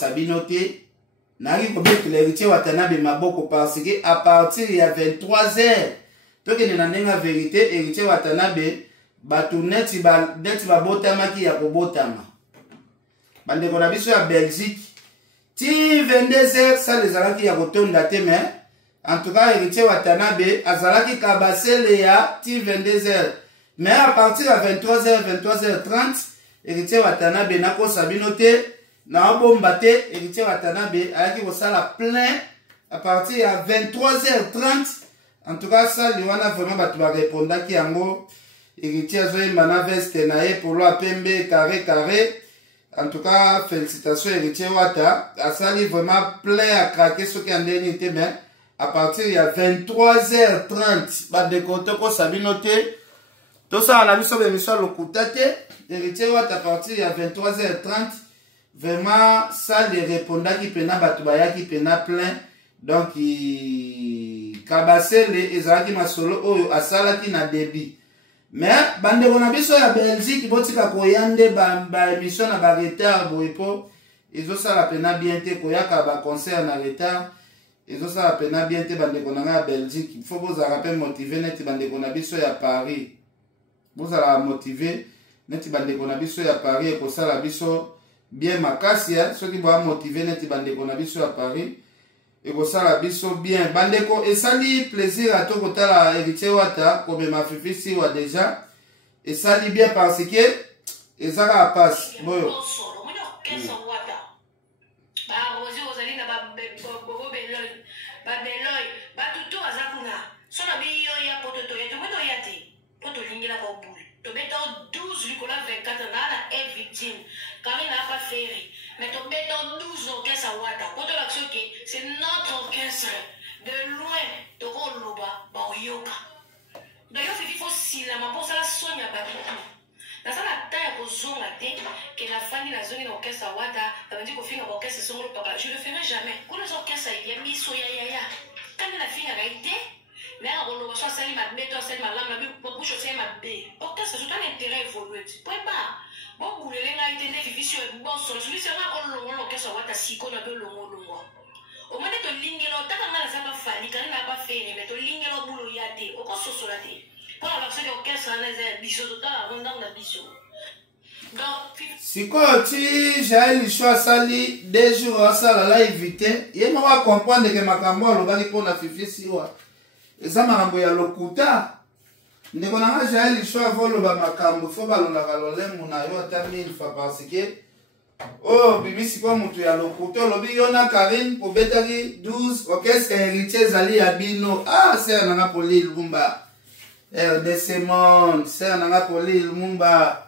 bino te naki kobetela héritier Watanabe maboko parce que à partir ya 23h tokende na ndenge vérité héritier Watanabe bato neti babotamaki ya kobotama bandeko na biso ya Belgique ti 22h sale ezalaki ya kotonda te mais en tout cas héritier Watanabe azalaki kabasele ya ti 22h mais à partir ya 23h30 héritier Watanabe nakosa bino te na bomba te héritier Watanabe ayaki kosala plein à partir ya 23h30 en tout cas sali wana vraiment bato barépondaki yango héritier azoyemba na veste na ye polo apembe carré en tout cas félicitations héritier Wata asali vraiment plein à craquer soki andeni te mais à partir ya 23h30 bandeko tokosa bino te tosala na biso bemission lokuta te héritier Wata à partir ya 23h30 vraiment ça les répondaki pena bato bayaki pena plein donc kabasele ezalaki masolo oyo asalaki na débit mais bandeko na biso ya Belgique botika koyande ba émission na ba retard boye po ezosala pena bien te koyaka ba concert na retard ezosala pena bien te bandeko na ya Belgique il faut bozala pe motiver neti bandeko na biso ya Paris bozala motiver neti bandeko na biso ya Paris ekosala biso bien makasi soki boa motiver neti bandeko na biso ya Paris ekosala biso bien bandeko esali plaisir à to kotala héritier Wata komema fifisi wa déjà esali bien parce que ezaka passe boyo Car il n'a pas fait. Mais ton béton 12 orchestres à Wata. Quand on a c'est notre orchestre. De loin, de Roloba, Baoyoka. D'ailleurs, il faut si la maman, ça la soigne à Batou. Dans la taille aux zones à tête, que la famille la zone d'orchestre à Wata, ça veut dire qu'au fin de l'orchestre, c'est son orchestre. Je ne le ferai jamais. Quand les orchestres, il y a mis Soya Yaya. Quand la fille a été, mais à na beto c'est malama bi pour chausser ma bé orchestre tout un intérêt évolué point pas bon boulele nga itende vivisio bon sur celui c'est un longo l'orchestre wata siko na be longo au moins to lingelo taka nga za ba fali kana na ba fere mais to lingelo bulo yate o ko sosola te pour la version d'orchestre na za biso total avant na biso donc sikoyo ti Jaël Licho asali 2 jours asala live te ye moko akomprendre ke makambo alobaki mpona Fifi Siwa eza makambo ya lokuta ndeko nanga Jaël Licho avoloba makambo fo balondaka lolemo na yo ata 1000 fois parce que oh bibi sikoyo moto ya lokuta olobi yo na Karine pobetaki 12 orchestre héritier ezali ya bino sere nanga Poli Lumumba RDC Monde sere nanga Poli Lumumba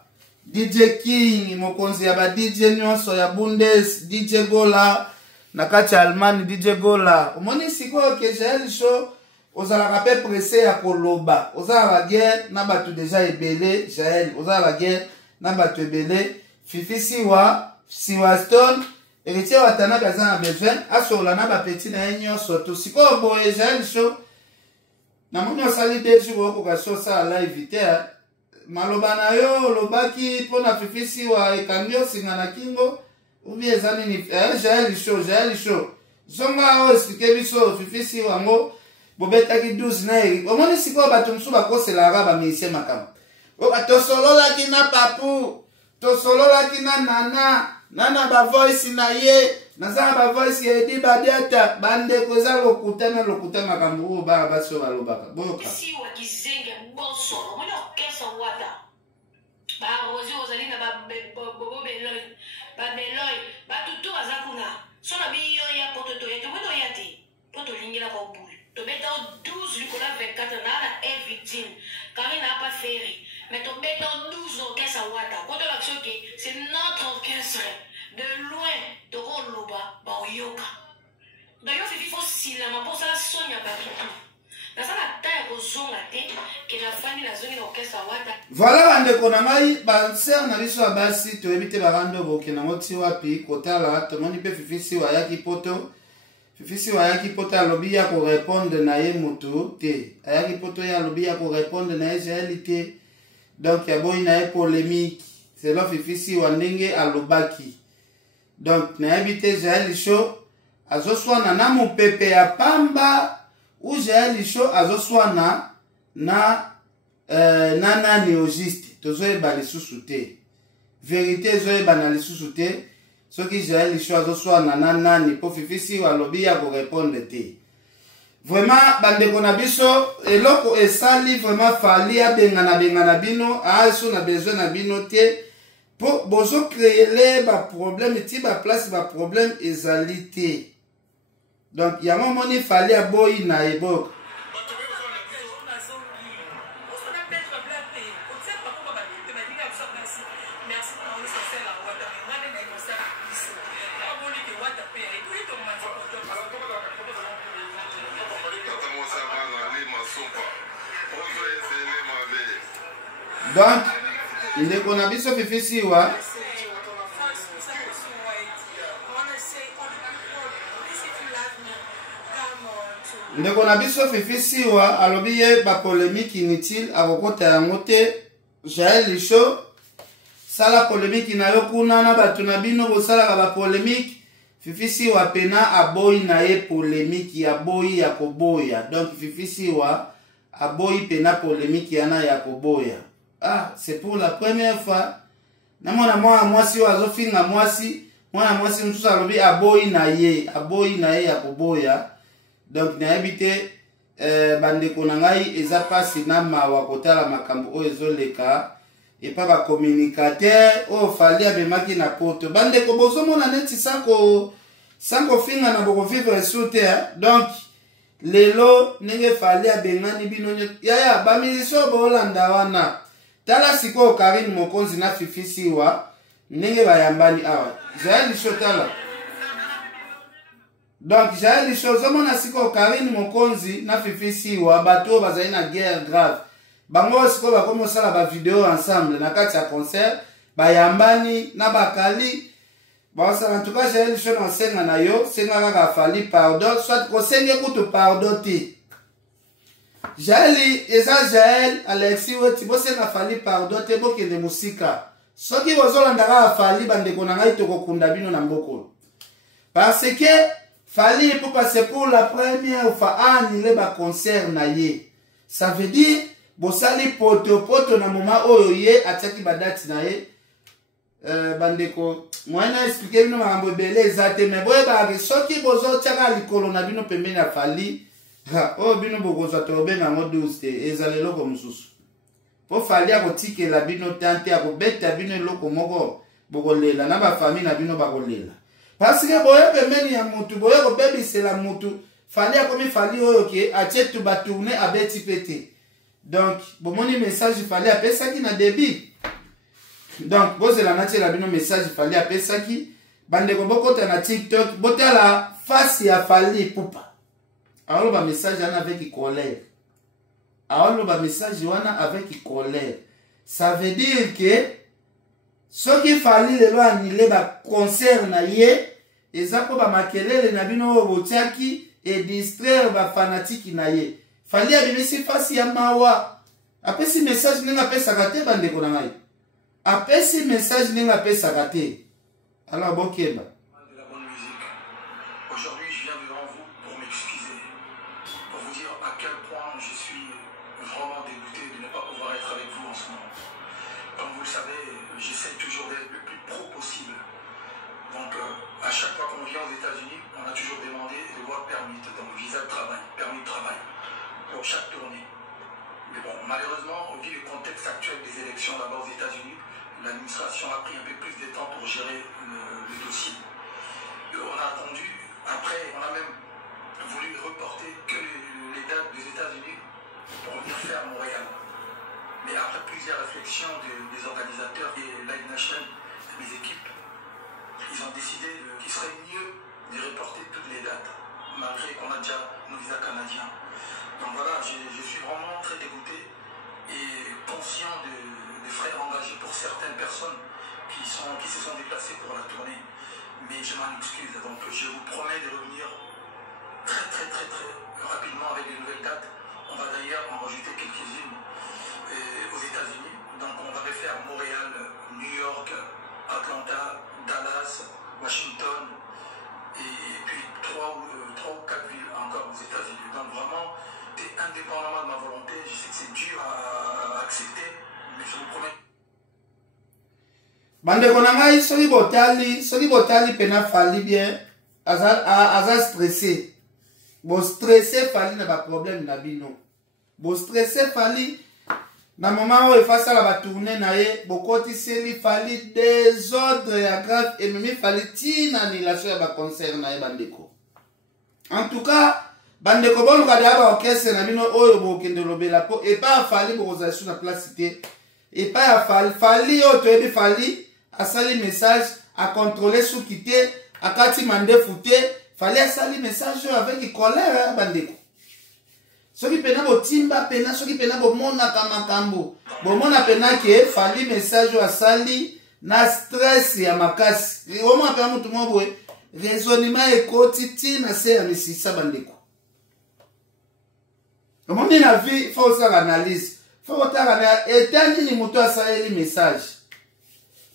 DJ King mokonzi ya ba DJ nyonso ya Bundes DJ Gola na kati ya Allemagne DJ Gola omoni sikoyo ke Jaël Licho ozalaka pe pressé ya koloba ozala guerre na bato déjà ebele Jaël ozala guerre na bato ebele Fifi Siwa Stone héritier watana kaza na besoin asola na ba petit na nyonso to sikoyo boye Jaël Licho na moni osali 2 jours ko kaso sa live te maloba na yo lobaki mpona Fifi Siwa ekangi osinga na kingo ubi eza nini Jaël Licho zonga o explique biso Fifi Siwa ngo bobetaki 12 na eri omoni sikoyo bato mosusu bakoselaka bamisie makambo tosololaki na papu tosololaki na nana bavoice na ye naza na bavoice ya Edi Badiata bandeko eza lokuta na lokuta makambo oyo baka basi oyo balobaka boyoka Siwa kizenge bosolo omoni orchestre wata barosi ozali na babeloy batutu baza kuna so na biyo ya poto toya tomoni toya te po tolingelaka obulu tobeta 12 likola 24 na na e victime Karine n'a pas ferry mais tobeta 12 orchestre wata koto l'action que c'est notre orchestre de loin toko loba ba oyoka d'ailleurs Fifi faut silama pour ça sonya babitu na ça la taille kozonga te que la famille la zone orchestre wata voilà bandeko na ngai banser na biso ya basi toyebi te bakando boke nango ti wapi kotala tomoni mpe Fifi Siwa ayaki poto Fifi Siwa ayaki poto alobi ya korépondre na ye moto te ayaki poto ye alobi ya korépondre na ye Jaël te donc yaboyi na ye polémique selon Fifi Siwa ndenge alobaki donc nayebi te Jaël Licho azoswana na mopepe ya pamba ou Jaël Licho azoswana na nani au juste tozoyeba lisusu te vérité ezoyeba na lisusu te soki Jaël Licho azoswana na nani po Fifi Siwa alobi ya korépondre te vraiment bandeko na biso eloko esali vraiment fali abengana bino aso na besoin na bino te po bozo créer ba problème ti ba place ba problème ezali te donc ya momoni fali aboyi na eboka donc ndeko na biso Fifi Siwa ndeko na biso Fifi Siwa alobi ye ba polémique inutile akokota yango te Jaël Licho sala polémique na yo kuna na bato na bino bosalaka ba polémique Fifi Siwa pena aboyi na ye polémique ya boyi ya koboya donc Fifi Siwa aboyi pena polémique yana ya koboya c'est pour la première fois na mwana mwasi oyo azofinga mwasi mwana mwasi mosusu alobi aboyi na ye ya koboya donc nayebi te bandeko na ngai eza pasi na mawa kotala makambo oyo ezoleka epa bacommunicateur oyo fali abemaki na poto bandeko bozomona neti sanko finga na bokovivre sur te donc lelo ndenge fali abengani bino yaya bamilisio boolanda wana tala sikoyo Karine mokonzi na Fifi Siwa ndenge bayambani awa Jaël Licho tala donc Jaël Licho ozomona sikoyo Karine mokonzi na Fifi Siwa bato oyo bazali na guerre grave bango sikoyo bakomi osala bavideo ensemble na kati ya concert bayambani na bakali baosala en tout cas Jaël Licho na osenga na yo senga kaka fali pardon soit kosenge kutu pardon te Jaeli eza Jael Alexis weti bosenga fali pardon te bokende musika soki bozolandaka afali bandeko na ngai tokokunda bino na mbokolo parce que fali pour passer pour la première fois annulé ba concert na ye ça veut dire bosali poto na moment oyo ye atiaki badati na ye bandeko mwana expliquer bino makambo ebele eza te mais boyebaka soki bozotiaka likolo na bino pembeni ya fali oyo bino bokozwa tobenga yango 12 te ezala eloko mosusu po fali akotikela bino tante akobeta bino eloko moko bokolela na bafamille na bino bakolela parce que boye pembeni ya mutu boye kobebisela mutu fali akomi fali oyo ke atie tu batourne abeti pe te donc bomoni message fali apesaki na débit donc bozela natiela bino message fali apesaki bandeko bokota na TikTok botala face ya fali pupa aoloba message wana avec colère aoloba message wana avec colère ça veut dire que soki fali lelo anile ba concert na ye eza po ba makelele na bino oyo botiaki et distraire ba fanatiki na ye fali abimisi face ya mawa apesi message ndenge apesaka te bandeko na ngai apesi message ndenge apesaka te alors bokeba. Aujourd'hui, je viens devant vous pour m'excuser, pour vous dire à quel point je suis vraiment dégoûté de ne pas pouvoir être avec vous en ce moment. Comme vous le savez, j'essaie toujours d'être le plus pro possible. Donc, à chaque fois qu'on vient aux États-Unis, on a toujours demandé de voir permis, donc visa de travail, permis de travail, pour chaque tournée. Mais bon, malheureusement, vu le contexte actuel des élections là-bas aux États-Unis, l'administration a pris un peu plus de temps pour gérer le dossier. On a attendu, après on a même voulu reporter que les dates des États-Unis pour venir faire Montréal. Mais après plusieurs réflexions des organisateurs et Live Nation, mes équipes, ils ont décidé qu'il serait mieux de reporter toutes les dates, malgré qu'on a déjà nos visas canadiens. Donc voilà, je suis vraiment très dégoûté et conscient des frais engagés pour certaines personnes qui se sont déplacées pour la tournée. Mais je m'en excuse, donc je vous promets de revenir très rapidement avec de nouvelles dates. On va d'ailleurs en rajouter quelques-unes aux États-Unis. Donc on va refaire Montréal, New York, Atlanta, Dallas, Washington et puis 3 ou 4 villes encore aux États-Unis. Donc vraiment, indépendamment de ma volonté, je sais que c'est dur à accepter, mais je vous promets. Bandeko na ngai soki botali pena fali bien aza stressé bo stressé fali na ba problème na bino bo stressé fali na moment oyo efasala ba tourner na ye bokotiseli fali désordre ya grave ememi fali tina annulation ya ba concert na ye bandeko en tout cas bandeko boluka de ba orchestre na bino oyo bokende lobela po epa fali bokozala sur na place te epa ya fali oyo toyebi fali asali message à contrôler sous quitter à kati mande fouté fallait asali message avec colère bandeko soki pena botimba pena soki pena bomona kamakambo bomona pena ke fali message asali na stress ya makasi omo apena mutu mobo raisonnement ekoti tina se ya misisa bandeko omoni na vie faut faire analyse faut otaka etani ni mutu asali message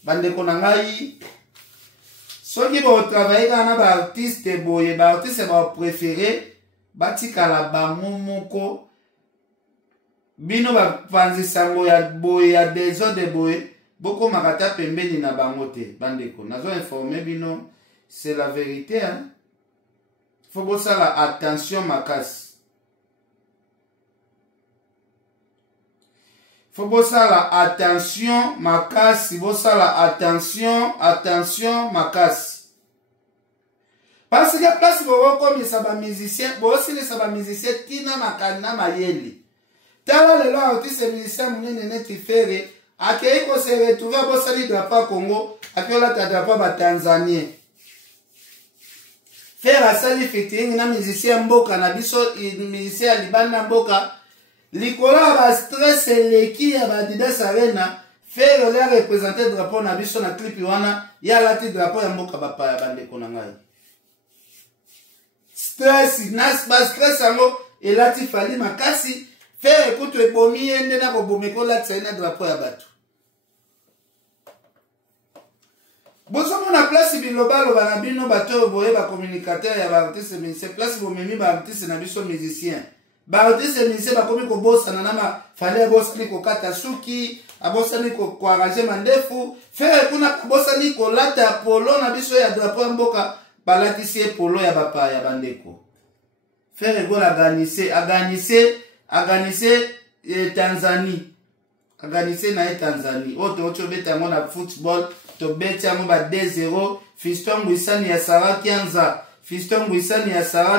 bandeko na ngai soki botravaille kana ba artiste boye ba artiste ba préféré batikala bango moko bino bapanzisango ya boye ya désordre boye bokomaka ta pembeni na bango te bandeko nazo informer bino c'est la vérité hein faut bosala attention makasi faut bosala attention makasi bosala attention makasi parce que place bokomisa ba musicien bosilisa ba musicien tina makana mayeli tala lelo artiste musicien munene neti fere akei ko se retrouver bosali drapeau Congo akiola ta drapeau ba Tanzanien fere asali featuring na musicien mboka na biso musicien libanda mboka likola ba stress eleki ya ba Adidas Arena fere le représenter drapeau na biso na clip wana ya lati drapeau ya mboka bapaya bandeko na ngai stress nas ba stress ango elati fali makasi faire écoute ebomi ende na kobomi kolatisa na drapeau ya bato bozomona place bilobaloba na bino bato oyo boye bacommunicateur ya baartiste musicien place bomemi baartiste na biso musicien baartiste musicien bakomi kobosana na mafale abosani kokata suki abosani koarrange mandefu fere kuna abosani kolata polo na biso ya drapeau ya mboka balatisi ye polo ya bapaya bandeko fere gola aganise Tanzanie aganise na ye Tanzanie oyo tooti obeta yango na football tobeti yango ba 2-0 Fiston Ngwisani ya Sara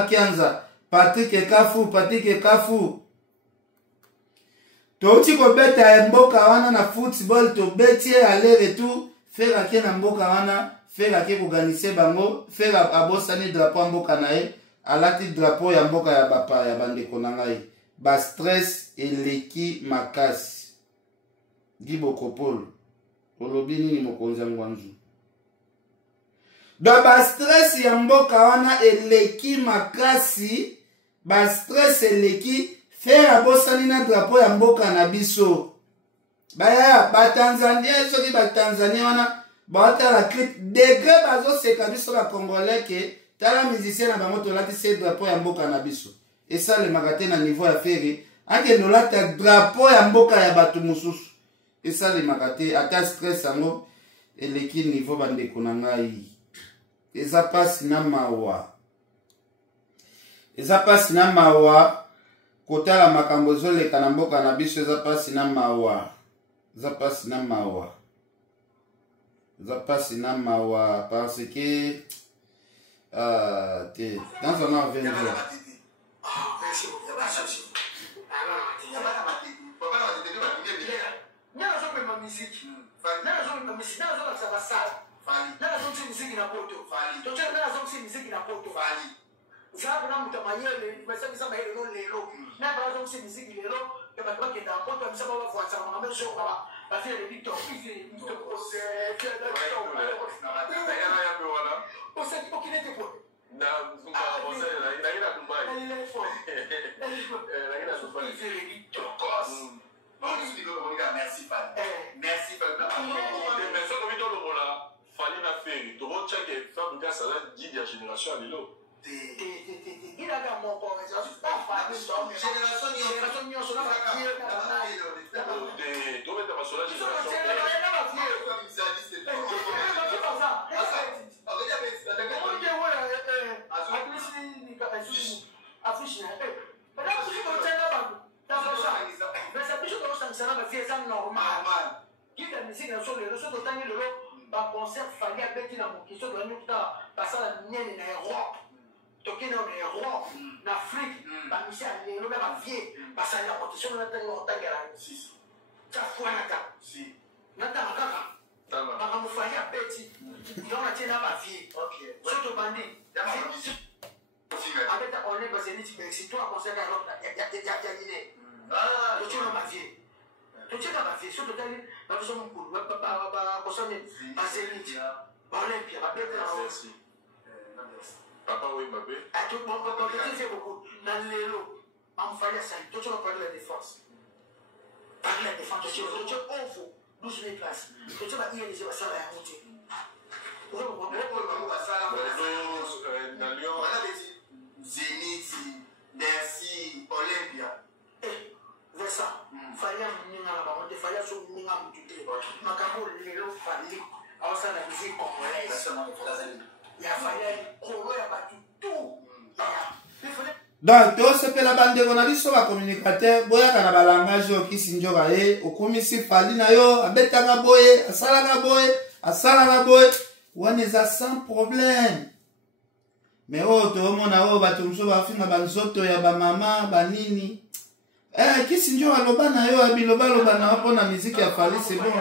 Kianza Patrick Kafu touti kobeta mboka wana na football tobeti aller retour fera ke na mboka wana fera ke koganise bango fera abosani drapeau ya mboka na ye alati drapeau ya mboka ya bapa ya bandeko na ngai ba stress eleki makasi Gibokopolo olobi nini mokonzi ya ngwanzu do ba stress ya mboka wana eleki makasi ba stress eleki fera bosani na drapeau ya mboka na biso baya batanzania soki batanzania wana baotala clip degre bazoseka biso bacongolais ke tala musicien na bango tolatisi drapeau ya mboka na biso esalemaka te na niveau ya fere akende olata drapeau ya mboka ya bato mosusu esalemaka te ata stress yango eleki niveau bandeko na ngai eza pasi na mawa kotala makambo ezoleka na mboka na biso eza pasi na mawa parce que te dans un an 20 jours Zabu na mutamayele mesabisa mahele no lelo na barazo mse miziki lelo ya batwa kenda poto msaba wa fuata mama mesho kwa bafile bito izi mto ose kenda na matanga ya bwana ose okilete po na mfunga ose na ina kumbai na ina kumbai izi bito kos bon je dis que merci fan mais ça comme il doit le fallait la faire tout monde check et faire une salade 10 de génération à l'élo il a gagné mon corps, génération tokena on est roi en Afrique ba misia lelo ba vie ba sa ya compétition na tango otangela 6 ta fois nata si nata kaka ba mo fanya beti ndona tena ba vie OK soto bandi avec ta on est passé ni si toi conseil à l'autre ya yine to tena ba vie soto tali ba beso mo kulu ba kosane ba seliti ba Olympia ba beti na aussi Papa oui Mbappé. À tout le monde, quand tu fais beaucoup, dans l'élo, on fait ça, tout le monde parle de la défense. Parle de la défense, tu sais, tu es au fond, 12 000 places. Tu sais, il y a des gens qui sont à monter. Dans Lyon, Zénith, Bercy, Olympia. vers ça. Fallait il fallait la musique congolaise. Donc tosepela bandeko na biso bacommunicateur boyaka na balangage okisi njoka ye okomisi fali na yo abetaka boye asalaka boye wana eza sans problème. Mais oyo toomona oyo bato mosusu bafinga banzoto ya bamama banini kisi njoka aloba na yo abilobaloba na yo mpo na miziki ya fali c'est bon.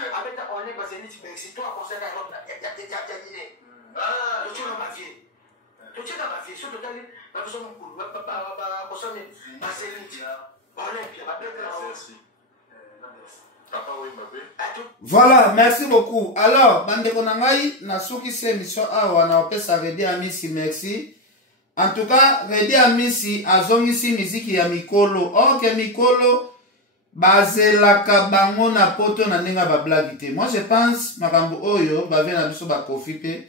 Avec ta on est passé ni si toi conseil à l'autre tu n'as pas vie tu n'as pas vie surtout dans la personne cool pas consommer passer l'idée Olympia va bien aussi Papa oui Mbappé. Voilà, merci beaucoup. Alors, bandeko na ngai na soki se émission awa na opesa redi amisi merci. En tout cas, Redi Amisi azongisi miziki ya mikolo. Ok, mikolo, bazelaka bango na poto na ndenge ba blague te. Moi, je pense, makambo oyo, bave na biso ba kofi pe,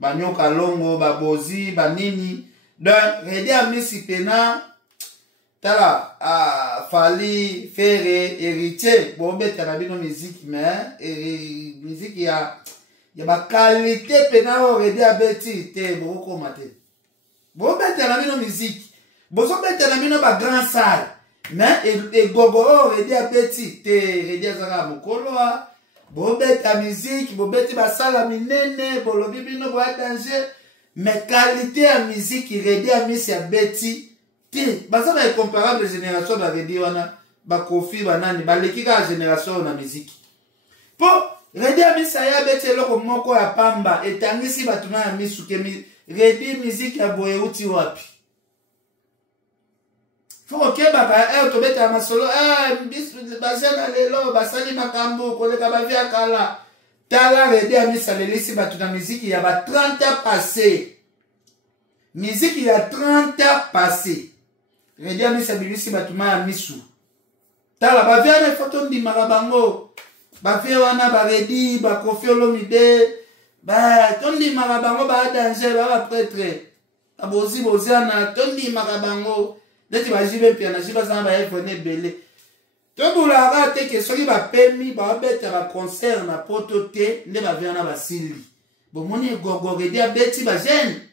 banyoka longo, babozi, banini. Donc, Redi Amisi pena, tala, Fali, Ferre, héritier, bobeta na bino miziki, mais, miziki ya ba qualité pena o Redi Abeti te, boko mate. Bo bete na mino musique. Bozo bete na mino ba grand salle. Mais et gogo Redi Abeti te Redi azaka mokolo a. Bo bete musique, bo bete ba sala minene, bo lobi bino bo danger. Mais qualité à musique Redi Amisi Abeti te. Baza ba comparable génération ba Redi wana ba Kofi banani ba lekika génération na musique. Po Redi Amisi Abeti loko moko ya pamba etangisi batuna ya misuke Redi musique ya boye uti wapi. Foko kebaka tobeta masolo basena lelo basali makambo koleka bavia kala. Tala Redi Amisi alelisi batuna musique ya ba 30 ans passé. Musique ya 30 ans passé. Redi Amisi abilisi batuma ya misu. Tala bavia na foto ndimaka bango. Bavia wana ba Redi ba Kofi Olomide. Bah, tondi marabango ba danger ba prêtre. Abozi bozana tondi marabango. Deti ba jibe pia na jiba zamba ba evone belé. Tobula ra te ke soki ba pemi ba beta ba concert na poto te nde ba viana ba sili. Bo moni gogo Redi Abeti ba jeune.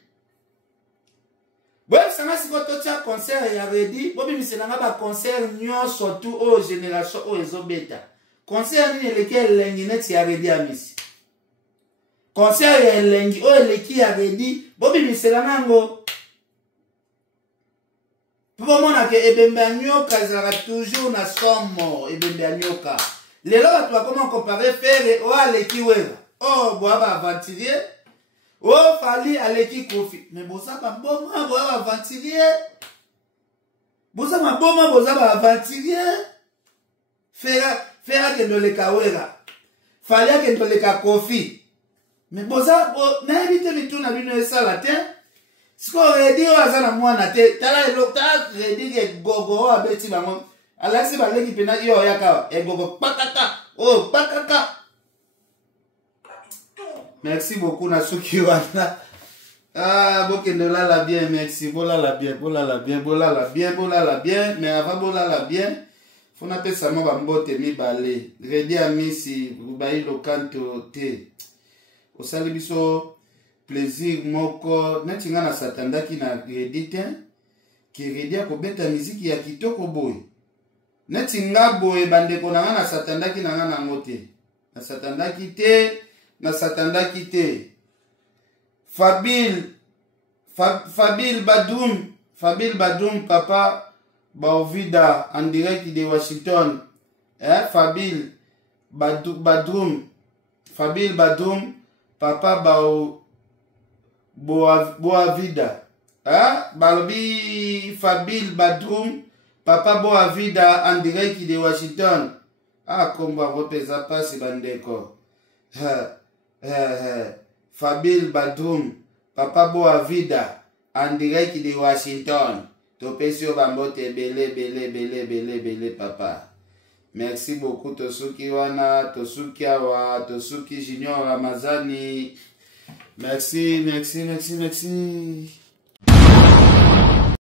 Bo sanga siko tocha concert ya Redi, bo bi miselanga ba concert nyon surtout o génération o ezobeta. Concert ni lequel lengi net ya Redi Amisi. Concert ya elengi o eleki ya Redi bobi misela nango po mona ke ebembe anyoka ezala toujours na somo ebembe anyoka lelo batu bakoma comparer Ferre o aleki wera o boaba aventurier o Fali aleki Kofi mais bosaka boma boaba aventurier bosaka boma bozaba aventurier Ferre ke ndoleka wera Fali ke ndoleka Kofi. Mais boza na éviter bitu na bino esala te. Siko Redi o azana mwana te. Tala elokta Redi ke gogo Abeti bango. Alasi baleki pena yo yaka e gogo pakaka. Oh pakaka. Merci beaucoup na suki wana. Ah bokendo la bien merci. Bola la bien, bola la bien, bola la bien, bola la bien. Mais avant bola la bien, faut na pesa mo ba mbote mi balé. Redi Amisi bayi lokanto te. Osali biso plaisir moko neti nga na satandaki na Redi te ki Redi akobeta miziki ya kitoko boye neti nga boye bandeko na nga na satandaki na nga nango te na satandaki te Fabil Badum papa Baovida en direct de Washington Fabil Badum papa Boavida. Balobi Fabil Badrum, papa Boavida en direct de Washington. Komba repesa pasi bandeko. Fabil Badrum, papa Boavida en direct de Washington. Topesio bambote belé papa. Merci beaucoup Tosuki wana, Tosuki awa, Tosuki Junior Ramazani. Merci.